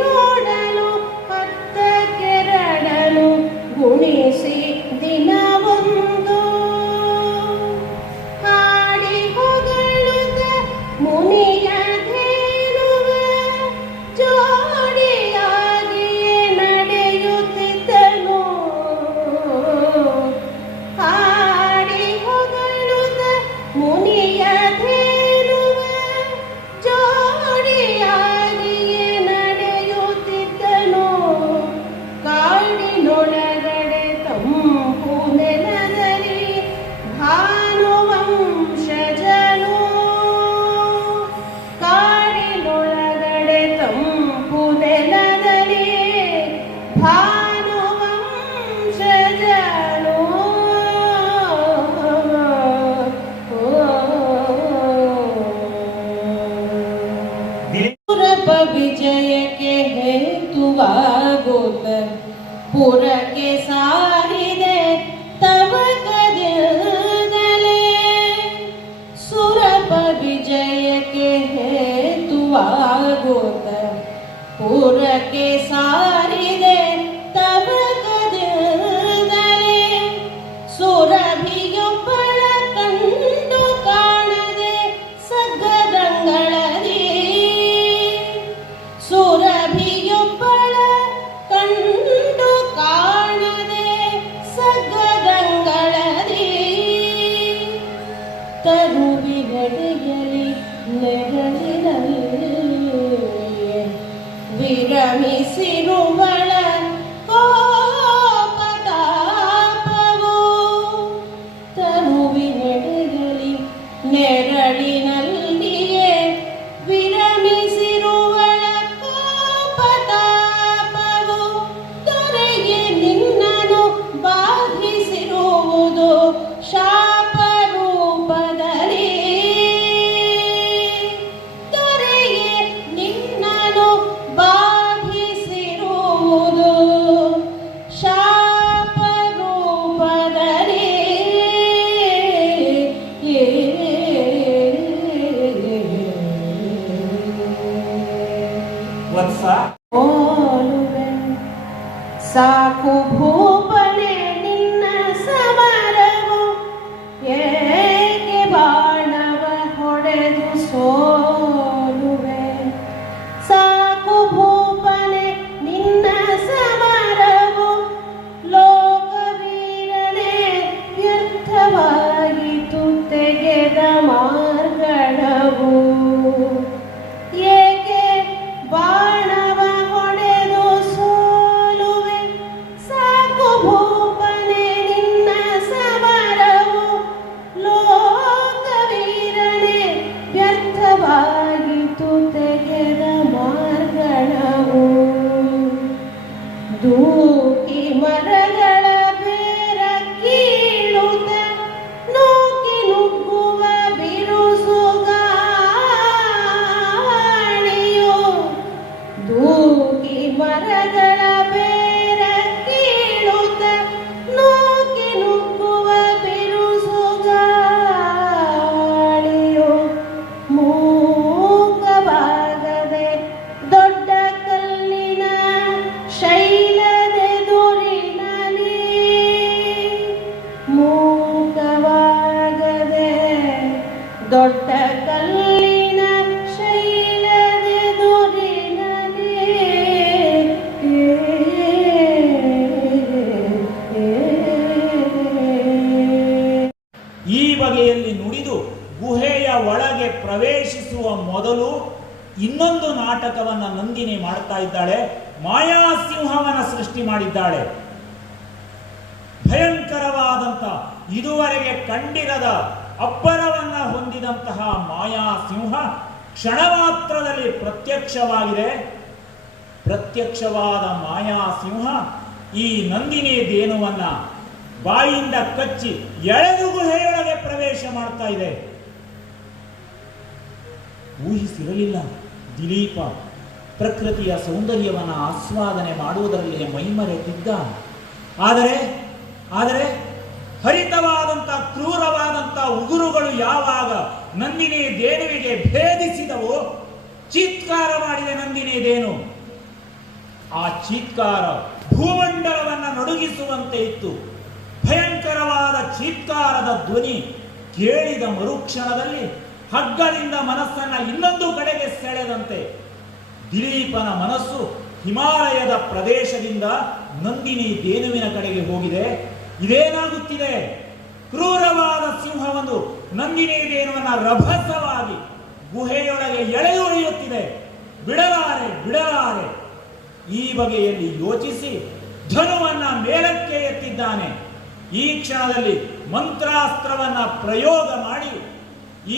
ನೋಡಲು ಅತ್ತ ಕೆರಡಲು ಗುಣಿಸಿ ದಿನವೊಂದು ಹಾಡಿ ಹೊಗಳುತ್ತ ಮುನಿಯ ಧೇನುವ ಜೋಡಿಯಾಗಿಯೇ ನಡೆಯುತ್ತಿದ್ದನು. ಹಾಡಿ ಹೊಗಳುತ್ತ ಮುನಿಯ ಧೇನುವ ಜೋಡಿಯಾಗಿಯೇ ನಡೆಯುತ್ತಿದ್ದನು. ಕಾಡಿನೊಳಗಡೆ ತಂಪು ನೆಲದಲ್ಲಿ ಭಾನುವಂಶಜನು. ಕಾಡಿನೊಳಗಡೆ ತಂಪು ನೆಲದಲ್ಲಿ ಭಾನುವಂಶಜನು. ಪುರಪ ವಿಜಯಕ್ಕೆ ಹೇತುವಾಗೋತ ಪುರಕ್ಕೆ ಸಾರಿದೆ ತವಕದಿಂದಲೇ. ಸುರಪ ವಿಜಯಕ್ಕೆ ಹೇತುವಾಗೋತ ಪುರಕ್ಕೆ ಸಾರಿದೆ ತವಕದಿಂದಲೇ. ಸುರಭಿಯೊಬ್ಬಳ ಕಂಡು ಕಾಣದೆ ಸಗ್ಗದಂಗಳದಿ. ಸುರಭಿಯೊಬ್ಬಳ ಕಂಡು ಕಾಣದೆ ಸಗ್ಗದಂಗಳದಿ. ತರುವಿನಡೆಯಲಿ ನೆರಳಿನಲ್ಲಿ ವಿರಮಿಸಿರುವಳ ಕೋಪತಾಪವು. ತರುವಿನಡೆಯಲಿ ನೆರಳಿನಲ್ಲಿಯೇ ವಿರಮಿಸಿರುವಳ ಕೋಪತಾಪವು. ದೊರೆಗೆ ನಿನ್ನನು ಬಾಧಿಸಿರುವುದು ಶಾಪ ರೂಪದಲ್ಲಿ. ದೊರೆಗೆ ನಿನ್ನನು ಬಾಧಿಸಿರುವುದು ಶಾಪ ರೂಪದಲ್ಲಿ. ವತ್ಸ ಓಲುವೆ ಸಾಕು ಭೂಪನೆ ನಿನ್ನ ಸಮರವು. ಏಕೆ ಬಾಣವ ಹೊಡೆದು ಸೋಲುವೆ. ಸಾಕು ಭೂಪನೆ ನಿನ್ನ ಸಮರವು. ಲೋಕವೀರನೇ ವ್ಯರ್ಥವಾಯಿತು ತೆಗೆದ ಮಾರ್ಗಣವು. ಏಕೆ ಬಾಣವ ಹೊಡೆದು ಸೋಲುವೆ. ಸಾಕು ಭೂಪನೆ ನಿನ್ನ ಸಮರವು. ಲೋಕವೀರನೇ ವ್ಯರ್ಥವಾಗಿತು ತೆಗೆದ ಮಾರ್ಗಣವು. ದೂಕಿ ಮರಗಳ ಬೇರ ಕೀಳುತ್ತ ನೂಕಿ ನುಗ್ಗುವ ಬಿರುಸುಗಾಳಿಯು. ದೂಕಿ ಮರಗಳ ಬೇರ ಕೀಳುತ್ತ ನೂಕಿ ನುಗ್ಗುವ ಬಿರುಸುಗಾಳಿಯು. ಮೂಕವಾಗದೆ ದೊಡ್ಡ ಕಲ್ಲಿನ ಶೈಲದೆದುರಿನಲ್ಲಿ. ಮೂಕವಾಗದೆ ದೊಡ್ಡ ಕಲ್ಲಿನ ಶೈಲದೆದುರಿನಲ್ಲಿ. ಈ ಬಗೆಯಲ್ಲಿ ನುಡಿದು ಗುಹೆಯ ಒಳಗೆ ಪ್ರವೇಶಿಸುವ ಮೊದಲು ಇನ್ನೊಂದು ನಾಟಕವನ್ನು ನಂದಿನಿ ಮಾಡ್ತಾ ಇದ್ದಾಳೆ. ಮಾಯಾಸಿಂಹವನ್ನ ಸೃಷ್ಟಿ ಮಾಡಿದ್ದಾಳೆ. ಭಯಂಕರವಾದಂಥ ಇದುವರೆಗೆ ಕಂಡಿರದ ಅಬ್ಬರವನ್ನ ಹೊಂದಿದಂತಹ ಮಾಯಾಸಿಂಹ ಕ್ಷಣ ಮಾತ್ರದಲ್ಲಿ ಪ್ರತ್ಯಕ್ಷವಾಗಿದೆ. ಪ್ರತ್ಯಕ್ಷವಾದ ಮಾಯಾಸಿಂಹ ಈ ನಂದಿನಿ ದೇನುವನ್ನ ಬಾಯಿಂದ ಕಚ್ಚಿ ಎಳೆದು ಗುಹೆಯೊಳಗೆ ಪ್ರವೇಶ ಮಾಡ್ತಾ ಇದೆ. ಊಹಿಸಿರಲಿಲ್ಲ ದಿಲೀಪ ಪ್ರಕೃತಿಯ ಸೌಂದರ್ಯವನ್ನು ಆಸ್ವಾದನೆ ಮಾಡುವುದರಲ್ಲಿ ಮೈಮರೆತಿದ್ದ. ಆದರೆ ಹರಿತವಾದಂಥ ಕ್ರೂರವಾದಂಥ ಉಗುರುಗಳು ಯಾವಾಗ ನಂದಿನಿ ದೇನುವಿಗೆ ಭೇದಿಸಿದವೋ, ಚೀತ್ಕಾರ ಮಾಡಿದೆ ನಂದಿನಿ ದೇನು. ಆ ಚೀತ್ಕಾರ ಭೂಮಂಡಲವನ್ನ ನಡುಗಿಸುವಂತೆ ಇತ್ತು. ಭಯಂಕರವಾದ ಚೀತ್ಕಾರದ ಧ್ವನಿ ಕೇಳಿದ ಮರುಕ್ಷಣದಲ್ಲಿ ಹಗ್ಗದಿಂದ ಮನಸ್ಸನ್ನ ಇನ್ನೊಂದು ಕಡೆಗೆ ಸೆಳೆದಂತೆ ದಿಲೀಪನ ಮನಸ್ಸು ಹಿಮಾಲಯದ ಪ್ರದೇಶದಿಂದ ನಂದಿನಿ ದೇನುವಿನ ಕಡೆಗೆ ಹೋಗಿದೆ. ಇದೇನಾಗುತ್ತಿದೆ? ಕ್ರೂರವಾದ ಸಿಂಹವೊಂದು ನಂದಿನಿ ದೇನುವನ್ನ ರಭಸವಾಗಿ ಗುಹೆಯೊಳಗೆ ಎಳೆಯೊಡೆಯುತ್ತಿದೆ. ಬಿಡಲಾರೆ ಬಿಡಲಾರೆ. ಈ ಬಗೆಯಲ್ಲಿ ಯೋಚಿಸಿ ಧನುವನ್ನ ಮೇಲಕ್ಕೆ ಎತ್ತಿದ್ದಾನೆ. ಈ ಕ್ಷಣದಲ್ಲಿ ಮಂತ್ರಾಸ್ತ್ರವನ್ನ ಪ್ರಯೋಗ ಮಾಡಿ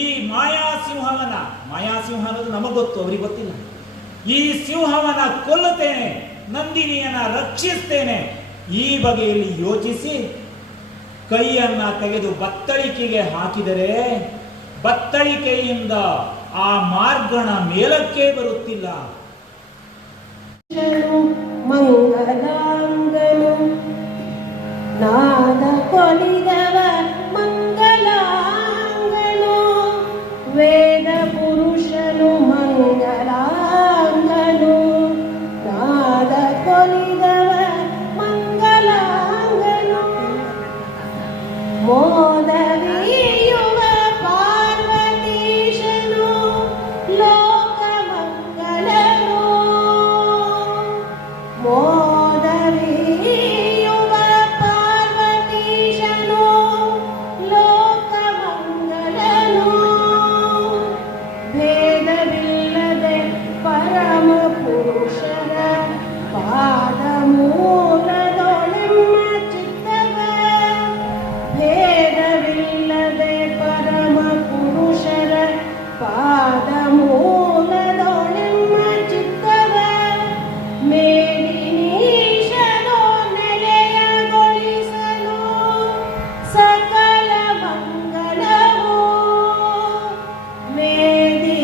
ಈ ಮಾಯಾಸಿಂಹ ಅನ್ನೋದು ನಮಗೆ ಗೊತ್ತು, ಅವರಿಗೆ ಗೊತ್ತಿಲ್ಲ. ಈ ಸಿಂಹವನ್ನ ಕೊಲ್ಲುತ್ತೇನೆ, ನಂದಿನಿಯನ್ನ ರಕ್ಷಿಸ್ತೇನೆ. ಈ ಬಗೆಯಲ್ಲಿ ಯೋಚಿಸಿ ಕೈಯನ್ನ ತೆಗೆದು ಬತ್ತಳಿಕೆಗೆ ಹಾಕಿದರೆ ಬತ್ತಳಿಕೆಯಿಂದ ಆ ಮಾರ್ಗಣ ಮೇಲಕ್ಕೆ ಬರುತ್ತಿಲ್ಲ. ಮಂಗಲಾಂಗನು ನಾದ ಕೊಲಿದವ ಮಂಗಲಾಂಗನು ವೇದ ಪುರುಷನು ಮಂಗಲಾಂಗನು ನಾದ ಕೊಲಿದವ ಮಂಗಲಾಂಗನು ಮೋದವಿಯುವ ಪಾರ್ವತೀಶನು ಲೋಕ ಮಂಗಲನು ಮೋದವಿಯುವ ಪಾರ್ವತೀಶನು ಲೋಕ ಮಂಗಲನು ಭೇದವಿಲ್ಲದೆ ಪರಮ ಪುರುಷರ ಪಾದ ಮೂಲದೊಳೆಮ್ಮ ಚಿತ್ತವ ಭೇದವಿಲ್ಲದೆ ಪರಮ ಪುರುಷರ ಪಾದ ಮೂಲದೊಳೆಮ್ಮ ಚಿತ್ತವ ಮೇಲಿನೀಶನು ನೆಲೆಯಗೊಳಿಸಲು ಸಕಲ ಮಂಗಲವು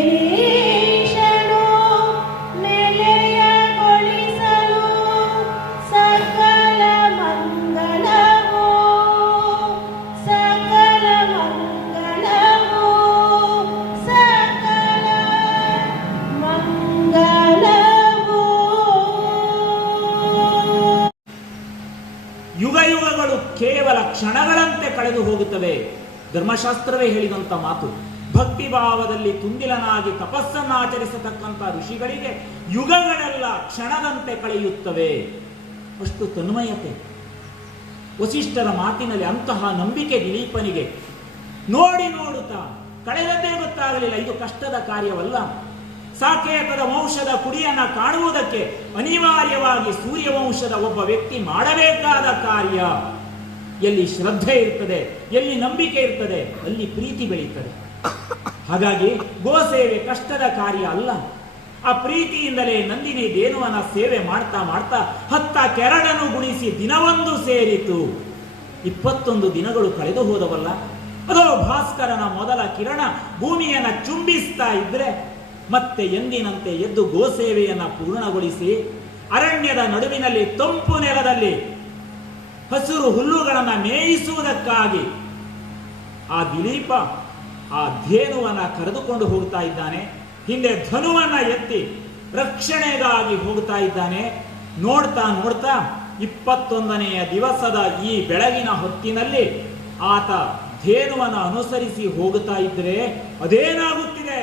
ಮೇದಿನೀಶನು ನೆಲೆಯಗೊಳಿಸಲು ಸಕಲ ಮಂಗಲವು ಸಕಲ ಮಂಗಲವು ಸಕಲ ಮಂಗಲವು. ಯುಗ ಯುಗಗಳು ಕೇವಲ ಕ್ಷಣಗಳಂತೆ ಕಳೆದು ಹೋಗುತ್ತವೆ. ಧರ್ಮಶಾಸ್ತ್ರವೇ ಹೇಳಿದಂತ ಮಾತು. ಭಕ್ತಿ ಭಾವದಲ್ಲಿ ತುಂದಿಲನಾಗಿ ತಪಸ್ಸನ್ನಾಚರಿಸತಕ್ಕಂಥ ಋಷಿಗಳಿಗೆ ಯುಗಗಳೆಲ್ಲ ಕ್ಷಣದಂತೆ ಕಳೆಯುತ್ತವೆ. ಅಷ್ಟು ತನ್ಮಯತೆ ವಸಿಷ್ಠರ ಮಾತಿನಲ್ಲಿ. ಅಂತಹ ನಂಬಿಕೆ ದಿಲೀಪನಿಗೆ. ನೋಡಿ ನೋಡುತ್ತಾ ಕಳೆದದ್ದೇ ಗೊತ್ತಾಗಲಿಲ್ಲ. ಇದು ಕಷ್ಟದ ಕಾರ್ಯವಲ್ಲ. ಸಾಕೇತದ ವಂಶದ ಕುಡಿಯನ್ನ ಕಾಣುವುದಕ್ಕೆ ಅನಿವಾರ್ಯವಾಗಿ ಸೂರ್ಯವಂಶದ ಒಬ್ಬ ವ್ಯಕ್ತಿ ಮಾಡಬೇಕಾದ ಕಾರ್ಯ. ಎಲ್ಲಿ ಶ್ರದ್ಧೆ ಇರ್ತದೆ, ಎಲ್ಲಿ ನಂಬಿಕೆ ಇರ್ತದೆ, ಅಲ್ಲಿ ಪ್ರೀತಿ ಬೆಳೀತದೆ. ಹಾಗಾಗಿ ಗೋಸೇವೆ ಕಷ್ಟದ ಕಾರ್ಯ ಅಲ್ಲ. ಆ ಪ್ರೀತಿಯಿಂದಲೇ ನಂದಿನಿ ದೇನುವನ ಸೇವೆ ಮಾಡ್ತಾ ಮಾಡ್ತಾ 10 ಕೆರಡನ್ನು ಗುಣಿಸಿ ದಿನವೊಂದು ಸೇರಿತು. 21 ದಿನಗಳು ಕಳೆದು ಹೋದವಲ್ಲ. ಅದೋ ಭಾಸ್ಕರನ ಮೊದಲ ಕಿರಣ ಭೂಮಿಯನ್ನ ಚುಂಬಿಸ್ತಾ ಇದ್ರೆ ಮತ್ತೆ ಎಂದಿನಂತೆ ಎದ್ದು ಗೋಸೇವೆಯನ್ನ ಪೂರ್ಣಗೊಳಿಸಿ ಅರಣ್ಯದ ನಡುವಿನಲ್ಲಿ ತಂಪು ನೆಲದಲ್ಲಿ ಹಸಿರು ಹುಲ್ಲುಗಳನ್ನ ಮೇಯಿಸುವುದಕ್ಕಾಗಿ ಆ ದಿಲೀಪ ಆ ಧೇನುವನ್ನ ಕರೆದುಕೊಂಡು ಹೋಗ್ತಾ ಇದ್ದಾನೆ. ಹಿಂದೆ ಧನುವನ್ನ ಎತ್ತಿ ರಕ್ಷಣೆಗಾಗಿ ಹೋಗ್ತಾ ಇದ್ದಾನೆ. ನೋಡ್ತಾ ನೋಡ್ತಾ 21ನೆಯ ದಿವಸದ ಈ ಬೆಳಗಿನ ಹೊತ್ತಿನಲ್ಲಿ ಆತ ಧೇನುವನ್ನ ಅನುಸರಿಸಿ ಹೋಗುತ್ತಾ ಇದ್ರೆ ಅದೇನಾಗುತ್ತಿದೆ?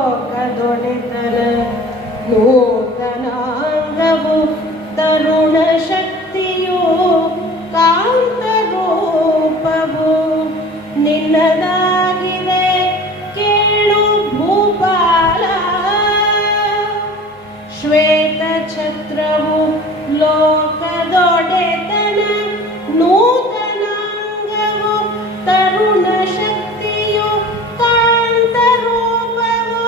ಲೋಕದೊಡೆತನ ನೂತನಾಂಗವು ತರುಣ ಶಕ್ತಿಯು ಕಾಂತ ರೂಪವು ನಿನ್ನದಾಗಿದೆ ಕೇಳು ಭೂಪಾಲ. ಶ್ವೇತ ಛತ್ರವು ಲೋಕದೊಡೆತನ ನೂತನಾಂಗವು ತರುಣ ಶಕ್ತಿಯು ಕಾಂತ ರೂಪವು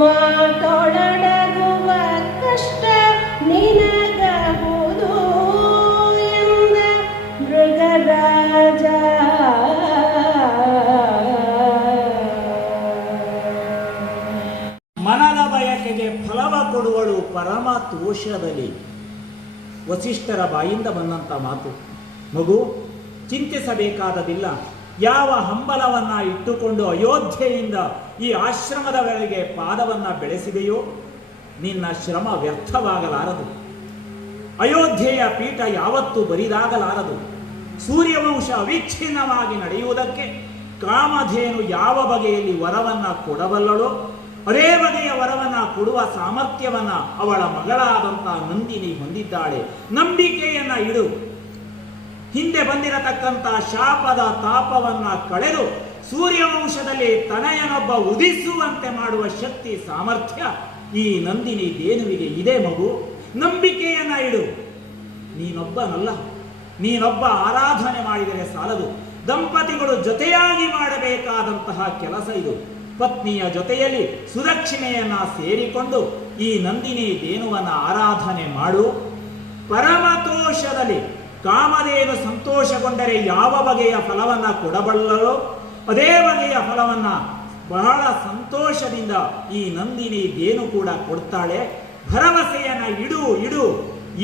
ಮಾತೊಳಡಗುವ ಕಷ್ಟ ನಿನಗಬಹುದು ಎಂದ ಮೃಗರಾಜ. ಮನದ ಬಯಕೆಗೆ ಫಲವ ಕೊಡುವಳು ಪರಮ ತೋಷದಲ್ಲಿ. ವಸಿಷ್ಠರ ಬಾಯಿಂದ ಬಂದಂಥ ಮಾತು. ಮಗು, ಚಿಂತಿಸಬೇಕಾದದಿಲ್ಲ. ಯಾವ ಹಂಬಲವನ್ನ ಇಟ್ಟುಕೊಂಡು ಅಯೋಧ್ಯೆಯಿಂದ ಈ ಆಶ್ರಮದವರೆಗೆ ಪಾದವನ್ನ ಬೆಳೆಸಿದೆಯೋ ನಿನ್ನ ಶ್ರಮ ವ್ಯರ್ಥವಾಗಲಾರದು. ಅಯೋಧ್ಯೆಯ ಪೀಠ ಯಾವತ್ತೂ ಬರಿದಾಗಲಾರದು. ಸೂರ್ಯವಂಶ ಅವಿಚ್ಛಿನ್ನವಾಗಿ ನಡೆಯುವುದಕ್ಕೆ ಕಾಮಧೇನು ಯಾವ ಬಗೆಯಲ್ಲಿ ವರವನ್ನ ಕೊಡಬಲ್ಲಳೋ ಅದೇ ಬಗೆಯ ವರವನ್ನ ಕೊಡುವ ಸಾಮರ್ಥ್ಯವನ್ನ ಅವಳ ಮಗಳಾದಂಥ ನಂದಿನಿ ಹೊಂದಿದ್ದಾಳೆ. ನಂಬಿಕೆಯನ್ನ ಇಡು. ಹಿಂದೆ ಬಂದಿರತಕ್ಕಂಥ ಶಾಪದ ತಾಪವನ್ನ ಕಳೆದು ಸೂರ್ಯವಂಶದಲ್ಲಿ ತನಯನೊಬ್ಬ ಉದಿಸುವಂತೆ ಮಾಡುವ ಶಕ್ತಿ ಸಾಮರ್ಥ್ಯ ಈ ನಂದಿನಿ ದೇನುವಿಗೆ ಇದೆ. ಮಗು, ನಂಬಿಕೆಯನ್ನ ಇಡು. ನೀನೊಬ್ಬ ಆರಾಧನೆ ಮಾಡಿದರೆ ಸಾಲದು. ದಂಪತಿಗಳು ಜೊತೆಯಾಗಿ ಮಾಡಬೇಕಾದಂತಹ ಕೆಲಸ ಇದು. ಪತ್ನಿಯ ಜೊತೆಯಲ್ಲಿ ಸುದಕ್ಷಿಣೆಯನ್ನ ಸೇರಿಕೊಂಡು ಈ ನಂದಿನಿ ದೇನುವನ್ನ ಆರಾಧನೆ ಮಾಡು. ಪರಮತೋಷದಲ್ಲಿ ಕಾಮಧೇನು ಸಂತೋಷಗೊಂಡರೆ ಯಾವ ಬಗೆಯ ಫಲವನ್ನ ಕೊಡಬಲ್ಲರೋ ಅದೇ ಬಗೆಯ ಫಲವನ್ನ ಬಹಳ ಸಂತೋಷದಿಂದ ಈ ನಂದಿನಿ ದೇನು ಕೂಡ ಕೊಡ್ತಾಳೆ. ಭರವಸೆಯನ್ನ ಇಡು.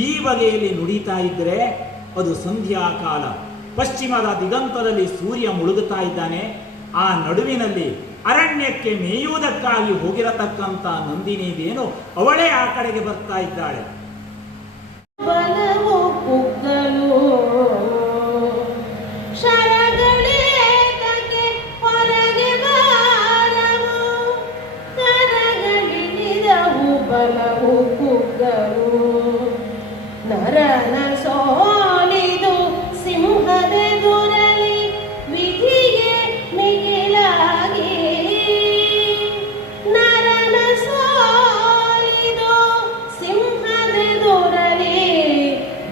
ಈ ಬಗೆಯಲ್ಲಿ ನುಡಿತಾ ಇದ್ರೆ ಅದು ಸಂಧ್ಯಾಕಾಲ. ಪಶ್ಚಿಮದ ದಿಗಂತದಲ್ಲಿ ಸೂರ್ಯ ಮುಳುಗುತ್ತಾ ಇದ್ದಾನೆ. ಆ ನಡುವಿನಲ್ಲಿ ಅರಣ್ಯಕ್ಕೆ ಮೇಯುವುದಕ್ಕಾಗಿ ಹೋಗಿರತಕ್ಕಂಥ ನಂದಿನಿ ದೇನು ಅವಳೇ ಆ ಕಡೆಗೆ ಬರ್ತಾ ಇದ್ದಾಳೆ. ಬಲವು ಕುಗ್ಗಲು ಶರಗಳೇತಕ್ಕೆ ಹೊರಗೆ ಬಾರವು ನರಗಳಿಳಿದವು ಬಲವು ಕುಗ್ಗಲು ನರನ ಸೋಲಿದು ಸಿಂಹದೆದುರಲಿ ವಿಧಿಗೆ ಮಿಗಿಲಾಗಿ ನರನ ಸೋಲಿದು ಸಿಂಹದೆದುರಲಿ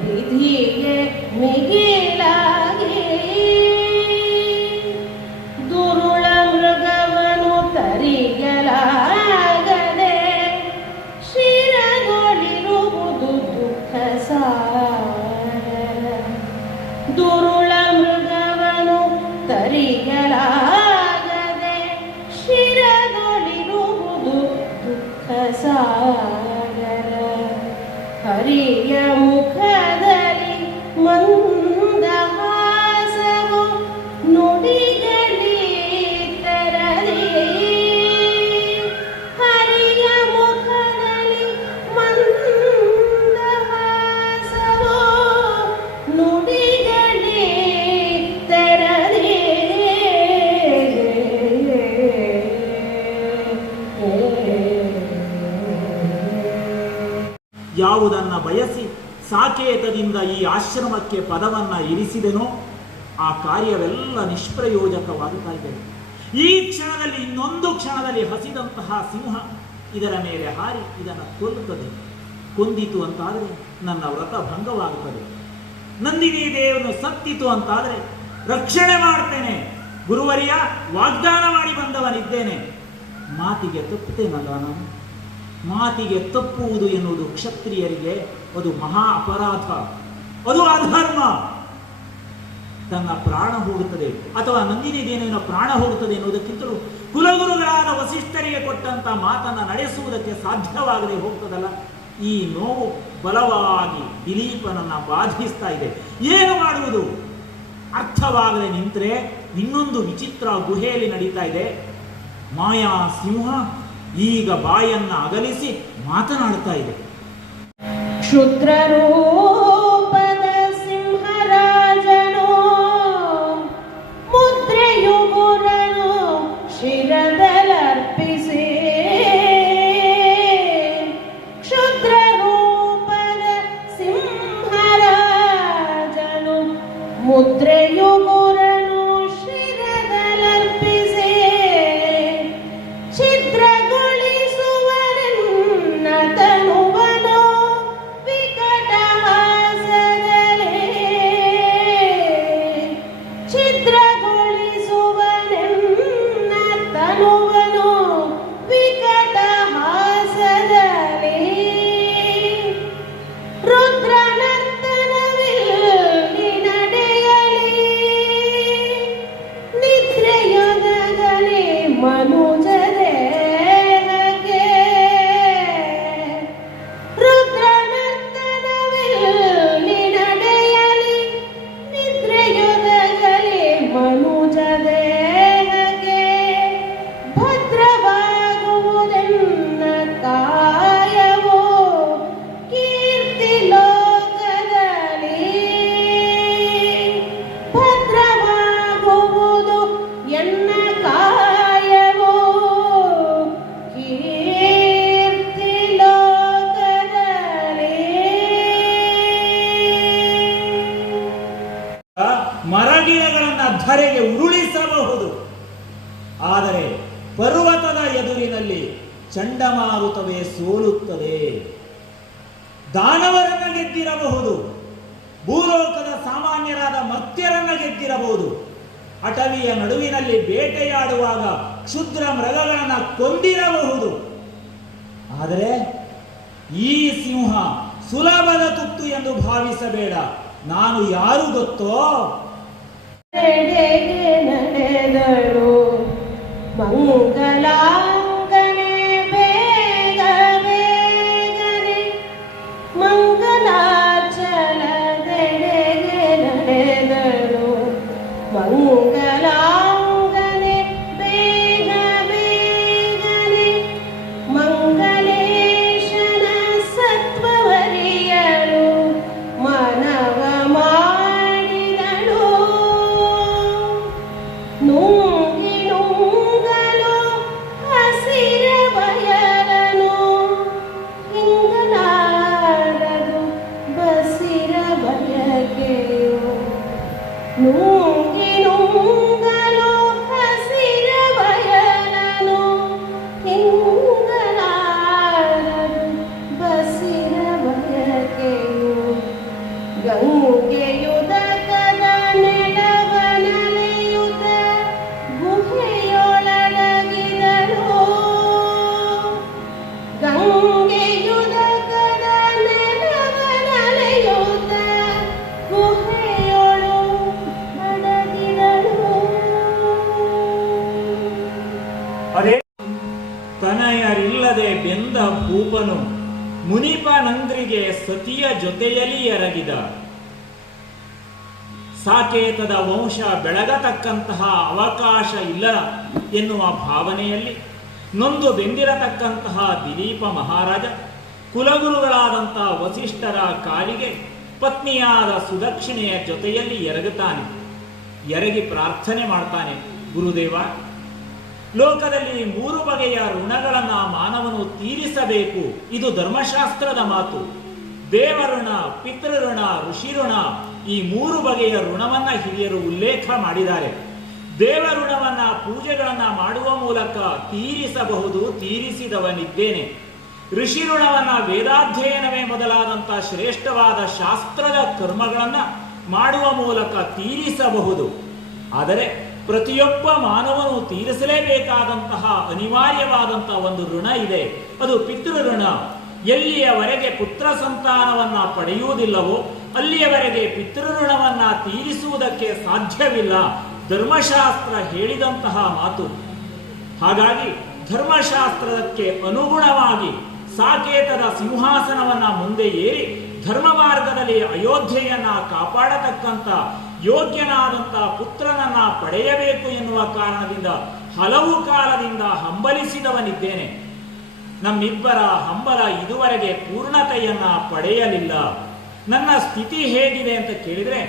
ವಿಧಿಗೆ ಮಿಗಿಲಾಗಿ ದುರುಳ ಮೃಗವನು ತರಿಗಲಾಗದೆ ಶಿರಗೊಳಿರುವುದು ದುಃಖ ಸಾಗರ. ದುರುಳ ಮೃಗವನು ತರಿಗಲಾಗದೆ ಶಿರಗೊಳಿರುವುದು ದುಃಖ ಸಾಗರ. ಹರಿಯ ಮುಖದಲ್ಲಿ ಮಂದಹಾಸವು ನುಡಿಗಳಿ ತೆರಲಿ. ಹರಿಯ ಮುಖದಲ್ಲಿ ಮಂದಹಾಸವು ನುಡಿಗಳಿ ತೆರಲಿ. ಯಾವುದನ್ನ ಬಯಸಿ ಸಾಕೇತದಿಂದ ಈ ಆಶ್ರಮಕ್ಕೆ ಪದವನ್ನ ಇರಿಸಿದೆನೋ ಆ ಕಾರ್ಯವೆಲ್ಲ ನಿಷ್ಪ್ರಯೋಜಕವಾಗುತ್ತಾ ಇದೆ. ಈ ಕ್ಷಣದಲ್ಲಿ ಇನ್ನೊಂದು ಕ್ಷಣದಲ್ಲಿ ಹಸಿದಂತಹ ಸಿಂಹ ಇದರ ಮೇಲೆ ಹಾರಿ ಇದನ್ನು ಕೊಲ್ಲುತ್ತದೆ. ಕೊಂದಿತು ಅಂತಾದರೆ ನನ್ನ ವ್ರತ ಭಂಗವಾಗುತ್ತದೆ. ನಂದಿನಿ ದೇವನು ಸತ್ತಿತು ಅಂತಾದರೆ ರಕ್ಷಣೆ ಮಾಡ್ತೇನೆ. ಗುರುವರಿಯ ವಾಗ್ದಾನ ಮಾಡಿ ಬಂದವನಿದ್ದೇನೆ. ಮಾತಿಗೆ ತಪ್ಪುತ್ತೇನಲ್ಲ ನಾನು? ಮಾತಿಗೆ ತಪ್ಪುವುದು ಎನ್ನುವುದು ಕ್ಷತ್ರಿಯರಿಗೆ ಅದು ಮಹಾ ಅಪರಾಧ, ಅದು ಅಧರ್ಮ. ತನ್ನ ಪ್ರಾಣ ಹೋಗುತ್ತದೆ ಅಥವಾ ನಂದಿನಿ ದೇವಿನ ಪ್ರಾಣ ಹೋಗುತ್ತದೆ ಎನ್ನುವುದಕ್ಕಿಂತಲೂ ಕುಲಗುರುಗಳಾದ ವಸಿಷ್ಠರಿಗೆ ಕೊಟ್ಟಂತ ಮಾತನ್ನ ನಡೆಸುವುದಕ್ಕೆ ಸಾಧ್ಯವಾಗದೆ ಹೋಗ್ತದಲ್ಲ. ಈ ನೋವು ಬಲವಾಗಿ ದಿಲೀಪನನ್ನ ಬಾಧಿಸ್ತಾ ಇದೆ. ಏನು ಮಾಡುವುದು ಅರ್ಥವಾಗದೆ ನಿಂತರೆ ಇನ್ನೊಂದು ವಿಚಿತ್ರ ಗುಹೆಯಲ್ಲಿ ನಡೀತಾ ಇದೆ. ಮಾಯಾ ಸಿಂಹ ಈಗ ಬಾಯನ್ನ ಅಗಲಿಸಿ ಮಾತನಾಡ್ತಾ ಇದೆ. ಕ್ಷುದ್ರರೂಪದ ಸಿಂಹರಾಜನು ಮುದ್ರೆಯುಗುರನು ಶಿರದಲರ್ಪಿಸಿ. ಕ್ಷುದ್ರರೂಪದ ಸಿಂಹರಾಜನು ಮುದ್ರೆಯುಗುರನು ಶಿರದಲರ್ಪಿಸಿ. ಛಿದ್ರಗೊಳಿಸುವರೆನ್ನ ತನುವನು ವಿಕಟಹಾಸ ಮರಗಿಡಗಳನ್ನು ಧರೆಗೆ ಉರುಳಿಸಬಹುದು. ಆದರೆ ಪರ್ವತದ ಎದುರಿನಲ್ಲಿ ಚಂಡಮಾರುತವೇ ಸೋಲುತ್ತದೆ. ದಾನವರನ್ನ ಗೆದ್ದಿರಬಹುದು, ಭೂಲೋಕದ ಸಾಮಾನ್ಯರಾದ ಮರ್ತ್ಯರನ್ನ ಗೆದ್ದಿರಬಹುದು, ಅಟವಿಯ ನಡುವಿನಲ್ಲಿ ಬೇಟೆಯಾಡುವಾಗ ಕ್ಷುದ್ರ ಮೃಗಗಳನ್ನು ಕೊಂದಿರಬಹುದು. ಆದರೆ ಈ ಸಿಂಹ ಸುಲಭದ ತುತ್ತು ಎಂದು ಭಾವಿಸಬೇಡ. ನಾನು ಯಾರು ಗೊತ್ತೋ? ನಡೆದಳು ಮಂಗಲಾಂಗನೆ ಬೇಗ ಬೇಗನೆ ಮಂಗಲಾಚಲದೆಡೆಗೆ ನಡೆದಳು ಮಂಗಲಾಂಗನೆ ಬೇಗ ಬೇಗನೆ ಮಂಗಲೇಶನ ಸತ್ವವರಿಯಲು ಮನವ ಮಾಡಿದಳು. ನುಂಗಿ ನುಂಗಲು ಹಸಿರ ಬಯಲನು ಹಿಂಗಲಾರದು ಬಸಿರ ಬಯಕೆಯು. ನುಂಗಿ ನುಂಗಲು ಹಸಿರ ಬಯಲನು ಹಿಂಗಲಾರದು ಬಸಿರ ಬಯಕೆಯು. ಗಂಗೆಯುದಕದ ನೆಲವನಲೆಯುತ ಗುಹೆಯೊಳಗಿದಳು. ಗಂಗೆಯುದಕದ ನೆಲವನಲೆಯುತ ಗುಹೆಯೊಳು ಅಡಗಿದಳು. ಅದೇ ತನಯರಿಲ್ಲದೆ ಬೆಂದ ಭೂಪನು ಮುನಿಪನಂದ್ರಿಗೆ ಸತಿಯ ಜೊತೆಯಲ್ಲಿ ಎರಗಿದ. ಸಾಕೇತದ ವಂಶ ಬೆಳಗತಕ್ಕಂತಹ ಅವಕಾಶ ಇಲ್ಲ ಎನ್ನುವ ಭಾವನೆಯಲ್ಲಿ ನೊಂದು ಬೆಂದಿರತಕ್ಕಂತಹ ದಿಲೀಪ ಮಹಾರಾಜ ಕುಲಗುರುಗಳಾದಂತಹ ವಸಿಷ್ಠರ ಕಾಲಿಗೆ ಪತ್ನಿಯಾದ ಸುದಕ್ಷಿಣೆಯ ಜೊತೆಯಲ್ಲಿ ಎರಗುತ್ತಾನೆ. ಎರಗಿ ಪ್ರಾರ್ಥನೆ ಮಾಡ್ತಾನೆ, ಗುರುದೇವ, ಲೋಕದಲ್ಲಿ 3 ಬಗೆಯ ಋಣಗಳನ್ನು ಮಾನವನು ತೀರಿಸಬೇಕು. ಇದು ಧರ್ಮಶಾಸ್ತ್ರದ ಮಾತು. ದೇವಋಣ, ಪಿತೃಋಣ, ಋಷಿಋಣ, ಈ 3 ಬಗೆಯ ಋಣವನ್ನ ಹಿರಿಯರು ಉಲ್ಲೇಖ ಮಾಡಿದ್ದಾರೆ. ದೇವಋಣವನ್ನ ಪೂಜೆಗಳನ್ನ ಮಾಡುವ ಮೂಲಕ ತೀರಿಸಬಹುದು, ತೀರಿಸಿದವನಿದ್ದೇನೆ. ಋಷಿಋಣವನ್ನ ವೇದಾಧ್ಯಯನವೇ ಮೊದಲಾದಂಥ ಶ್ರೇಷ್ಠವಾದ ಶಾಸ್ತ್ರದ ಕರ್ಮಗಳನ್ನ ಮಾಡುವ ಮೂಲಕ ತೀರಿಸಬಹುದು. ಆದರೆ ಪ್ರತಿಯೊಬ್ಬ ಮಾನವನು ತೀರಿಸಲೇಬೇಕಾದಂತಹ ಅನಿವಾರ್ಯವಾದಂತಹ ಒಂದು ಋಣ ಇದೆ, ಅದು ಪಿತೃಋಣ. ಎಲ್ಲಿಯವರೆಗೆ ಪುತ್ರ ಸಂತಾನವನ್ನ ಪಡೆಯುವುದಿಲ್ಲವೋ ಅಲ್ಲಿಯವರೆಗೆ ಪಿತೃಋಣವನ್ನ ತೀರಿಸುವುದಕ್ಕೆ ಸಾಧ್ಯವಿಲ್ಲ. ಧರ್ಮಶಾಸ್ತ್ರ ಹೇಳಿದಂತಹ ಮಾತು. ಹಾಗಾಗಿ ಧರ್ಮಶಾಸ್ತ್ರಕ್ಕೆ ಅನುಗುಣವಾಗಿ ಸಾಕೇತದ ಸಿಂಹಾಸನವನ್ನ ಮುಂದೆ ಏರಿ ಧರ್ಮ ಮಾರ್ಗದಲ್ಲಿ ಅಯೋಧ್ಯೆಯನ್ನ ಕಾಪಾಡತಕ್ಕಂಥ ಯೋಗ್ಯನಾದಂಥ ಪುತ್ರನನ್ನ ಪಡೆಯಬೇಕು ಎನ್ನುವ ಕಾರಣದಿಂದ ಹಲವು ಕಾಲದಿಂದ ಹಂಬಲಿಸಿದವನಿದ್ದೇನೆ. ನಮ್ಮಿಬ್ಬರ ಹಂಬಲ ಇದುವರೆಗೆ ಪೂರ್ಣತೆಯನ್ನ ಪಡೆಯಲಿಲ್ಲ. ನನ್ನ ಸ್ಥಿತಿ ಹೇಗಿದೆ ಅಂತ ಕೇಳಿದ್ರೆ,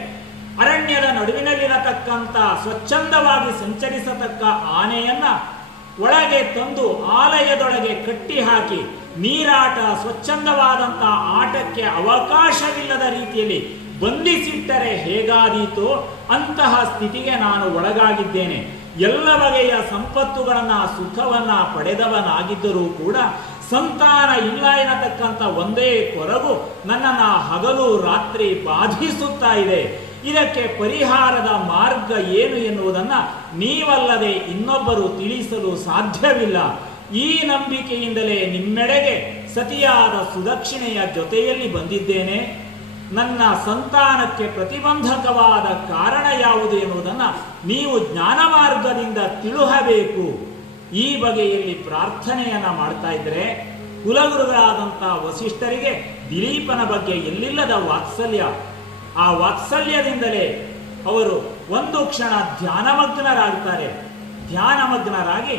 ಅರಣ್ಯದ ನಡುವಿನಲ್ಲಿರತಕ್ಕಂಥ ಸ್ವಚ್ಛಂದವಾಗಿ ಸಂಚರಿಸತಕ್ಕ ಆನೆಯನ್ನ ಒಳಗೆ ತಂದು ಆಲಯದೊಳಗೆ ಕಟ್ಟಿ ಹಾಕಿ ನೀರಾಟ, ಸ್ವಚ್ಛಂದವಾದಂಥ ಆಟಕ್ಕೆ ಅವಕಾಶವಿಲ್ಲದ ರೀತಿಯಲ್ಲಿ ಬಂಧಿಸಿಟ್ಟರೆ ಹೇಗಾದೀತೋ ಅಂತಹ ಸ್ಥಿತಿಗೆ ನಾನು ಒಳಗಾಗಿದ್ದೇನೆ. ಎಲ್ಲ ಬಗೆಯ ಸಂಪತ್ತುಗಳನ್ನ, ಸುಖವನ್ನ ಪಡೆದವನಾಗಿದ್ದರೂ ಕೂಡ ಸಂತಾನ ಇಲ್ಲ ಎನ್ನತಕ್ಕಂಥ ಒಂದೇ ಕೊರಗು ನನ್ನನ್ನ ಹಗಲು ರಾತ್ರಿ ಬಾಧಿಸುತ್ತಾ ಇದೆ. ಇದಕ್ಕೆ ಪರಿಹಾರದ ಮಾರ್ಗ ಏನು ಎನ್ನುವುದನ್ನ ನೀವಲ್ಲದೆ ಇನ್ನೊಬ್ಬರು ತಿಳಿಸಲು ಸಾಧ್ಯವಿಲ್ಲ. ಈ ನಂಬಿಕೆಯಿಂದಲೇ ನಿಮ್ಮೆಡೆಗೆ ಸತಿಯಾದ ಸುದಕ್ಷಿಣೆಯ ಜೊತೆಯಲ್ಲಿ ಬಂದಿದ್ದೇನೆ. ನನ್ನ ಸಂತಾನಕ್ಕೆ ಪ್ರತಿಬಂಧಕವಾದ ಕಾರಣ ಯಾವುದು ಎನ್ನುವುದನ್ನು ನೀವು ಜ್ಞಾನ ಮಾರ್ಗದಿಂದ ತಿಳುಹಬೇಕು. ಈ ಬಗೆಯಲ್ಲಿ ಪ್ರಾರ್ಥನೆಯನ್ನ ಮಾಡ್ತಾ ಇದ್ರೆ ಕುಲಗುರುಗಳಾದಂಥ ವಸಿಷ್ಠರಿಗೆ ದಿಲೀಪನ ಬಗ್ಗೆ ಎಲ್ಲಿಲ್ಲದ ವಾತ್ಸಲ್ಯ. ಆ ವಾತ್ಸಲ್ಯದಿಂದಲೇ ಅವರು ಒಂದು ಕ್ಷಣ ಧ್ಯಾನಮಗ್ನರಾಗ್ತಾರೆ. ಧ್ಯಾನಮಗ್ನರಾಗಿ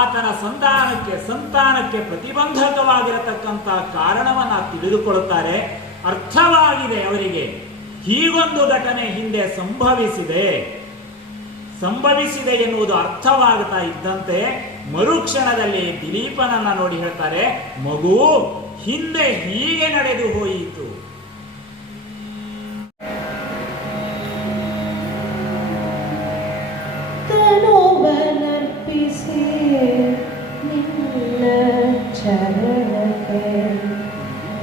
ಆತನ ಸಂತಾನಕ್ಕೆ ಪ್ರತಿಬಂಧಕವಾಗಿರತಕ್ಕಂಥ ಕಾರಣವನ್ನ ತಿಳಿದುಕೊಳ್ಳುತ್ತಾರೆ. ಅರ್ಥವಾಗಿದೆ ಅವರಿಗೆ, ಹೀಗೊಂದು ಘಟನೆ ಹಿಂದೆ ಸಂಭವಿಸಿದೆ ಎನ್ನುವುದು ಅರ್ಥವಾಗ್ತಾ ಇದ್ದಂತೆ ಮರುಕ್ಷಣದಲ್ಲಿ ದಿಲೀಪನನ್ನ ನೋಡಿ ಹೇಳ್ತಾರೆ, ಮಗು, ಹಿಂದೆ ಹೀಗೆ ನಡೆದು ಹೋಯಿತು.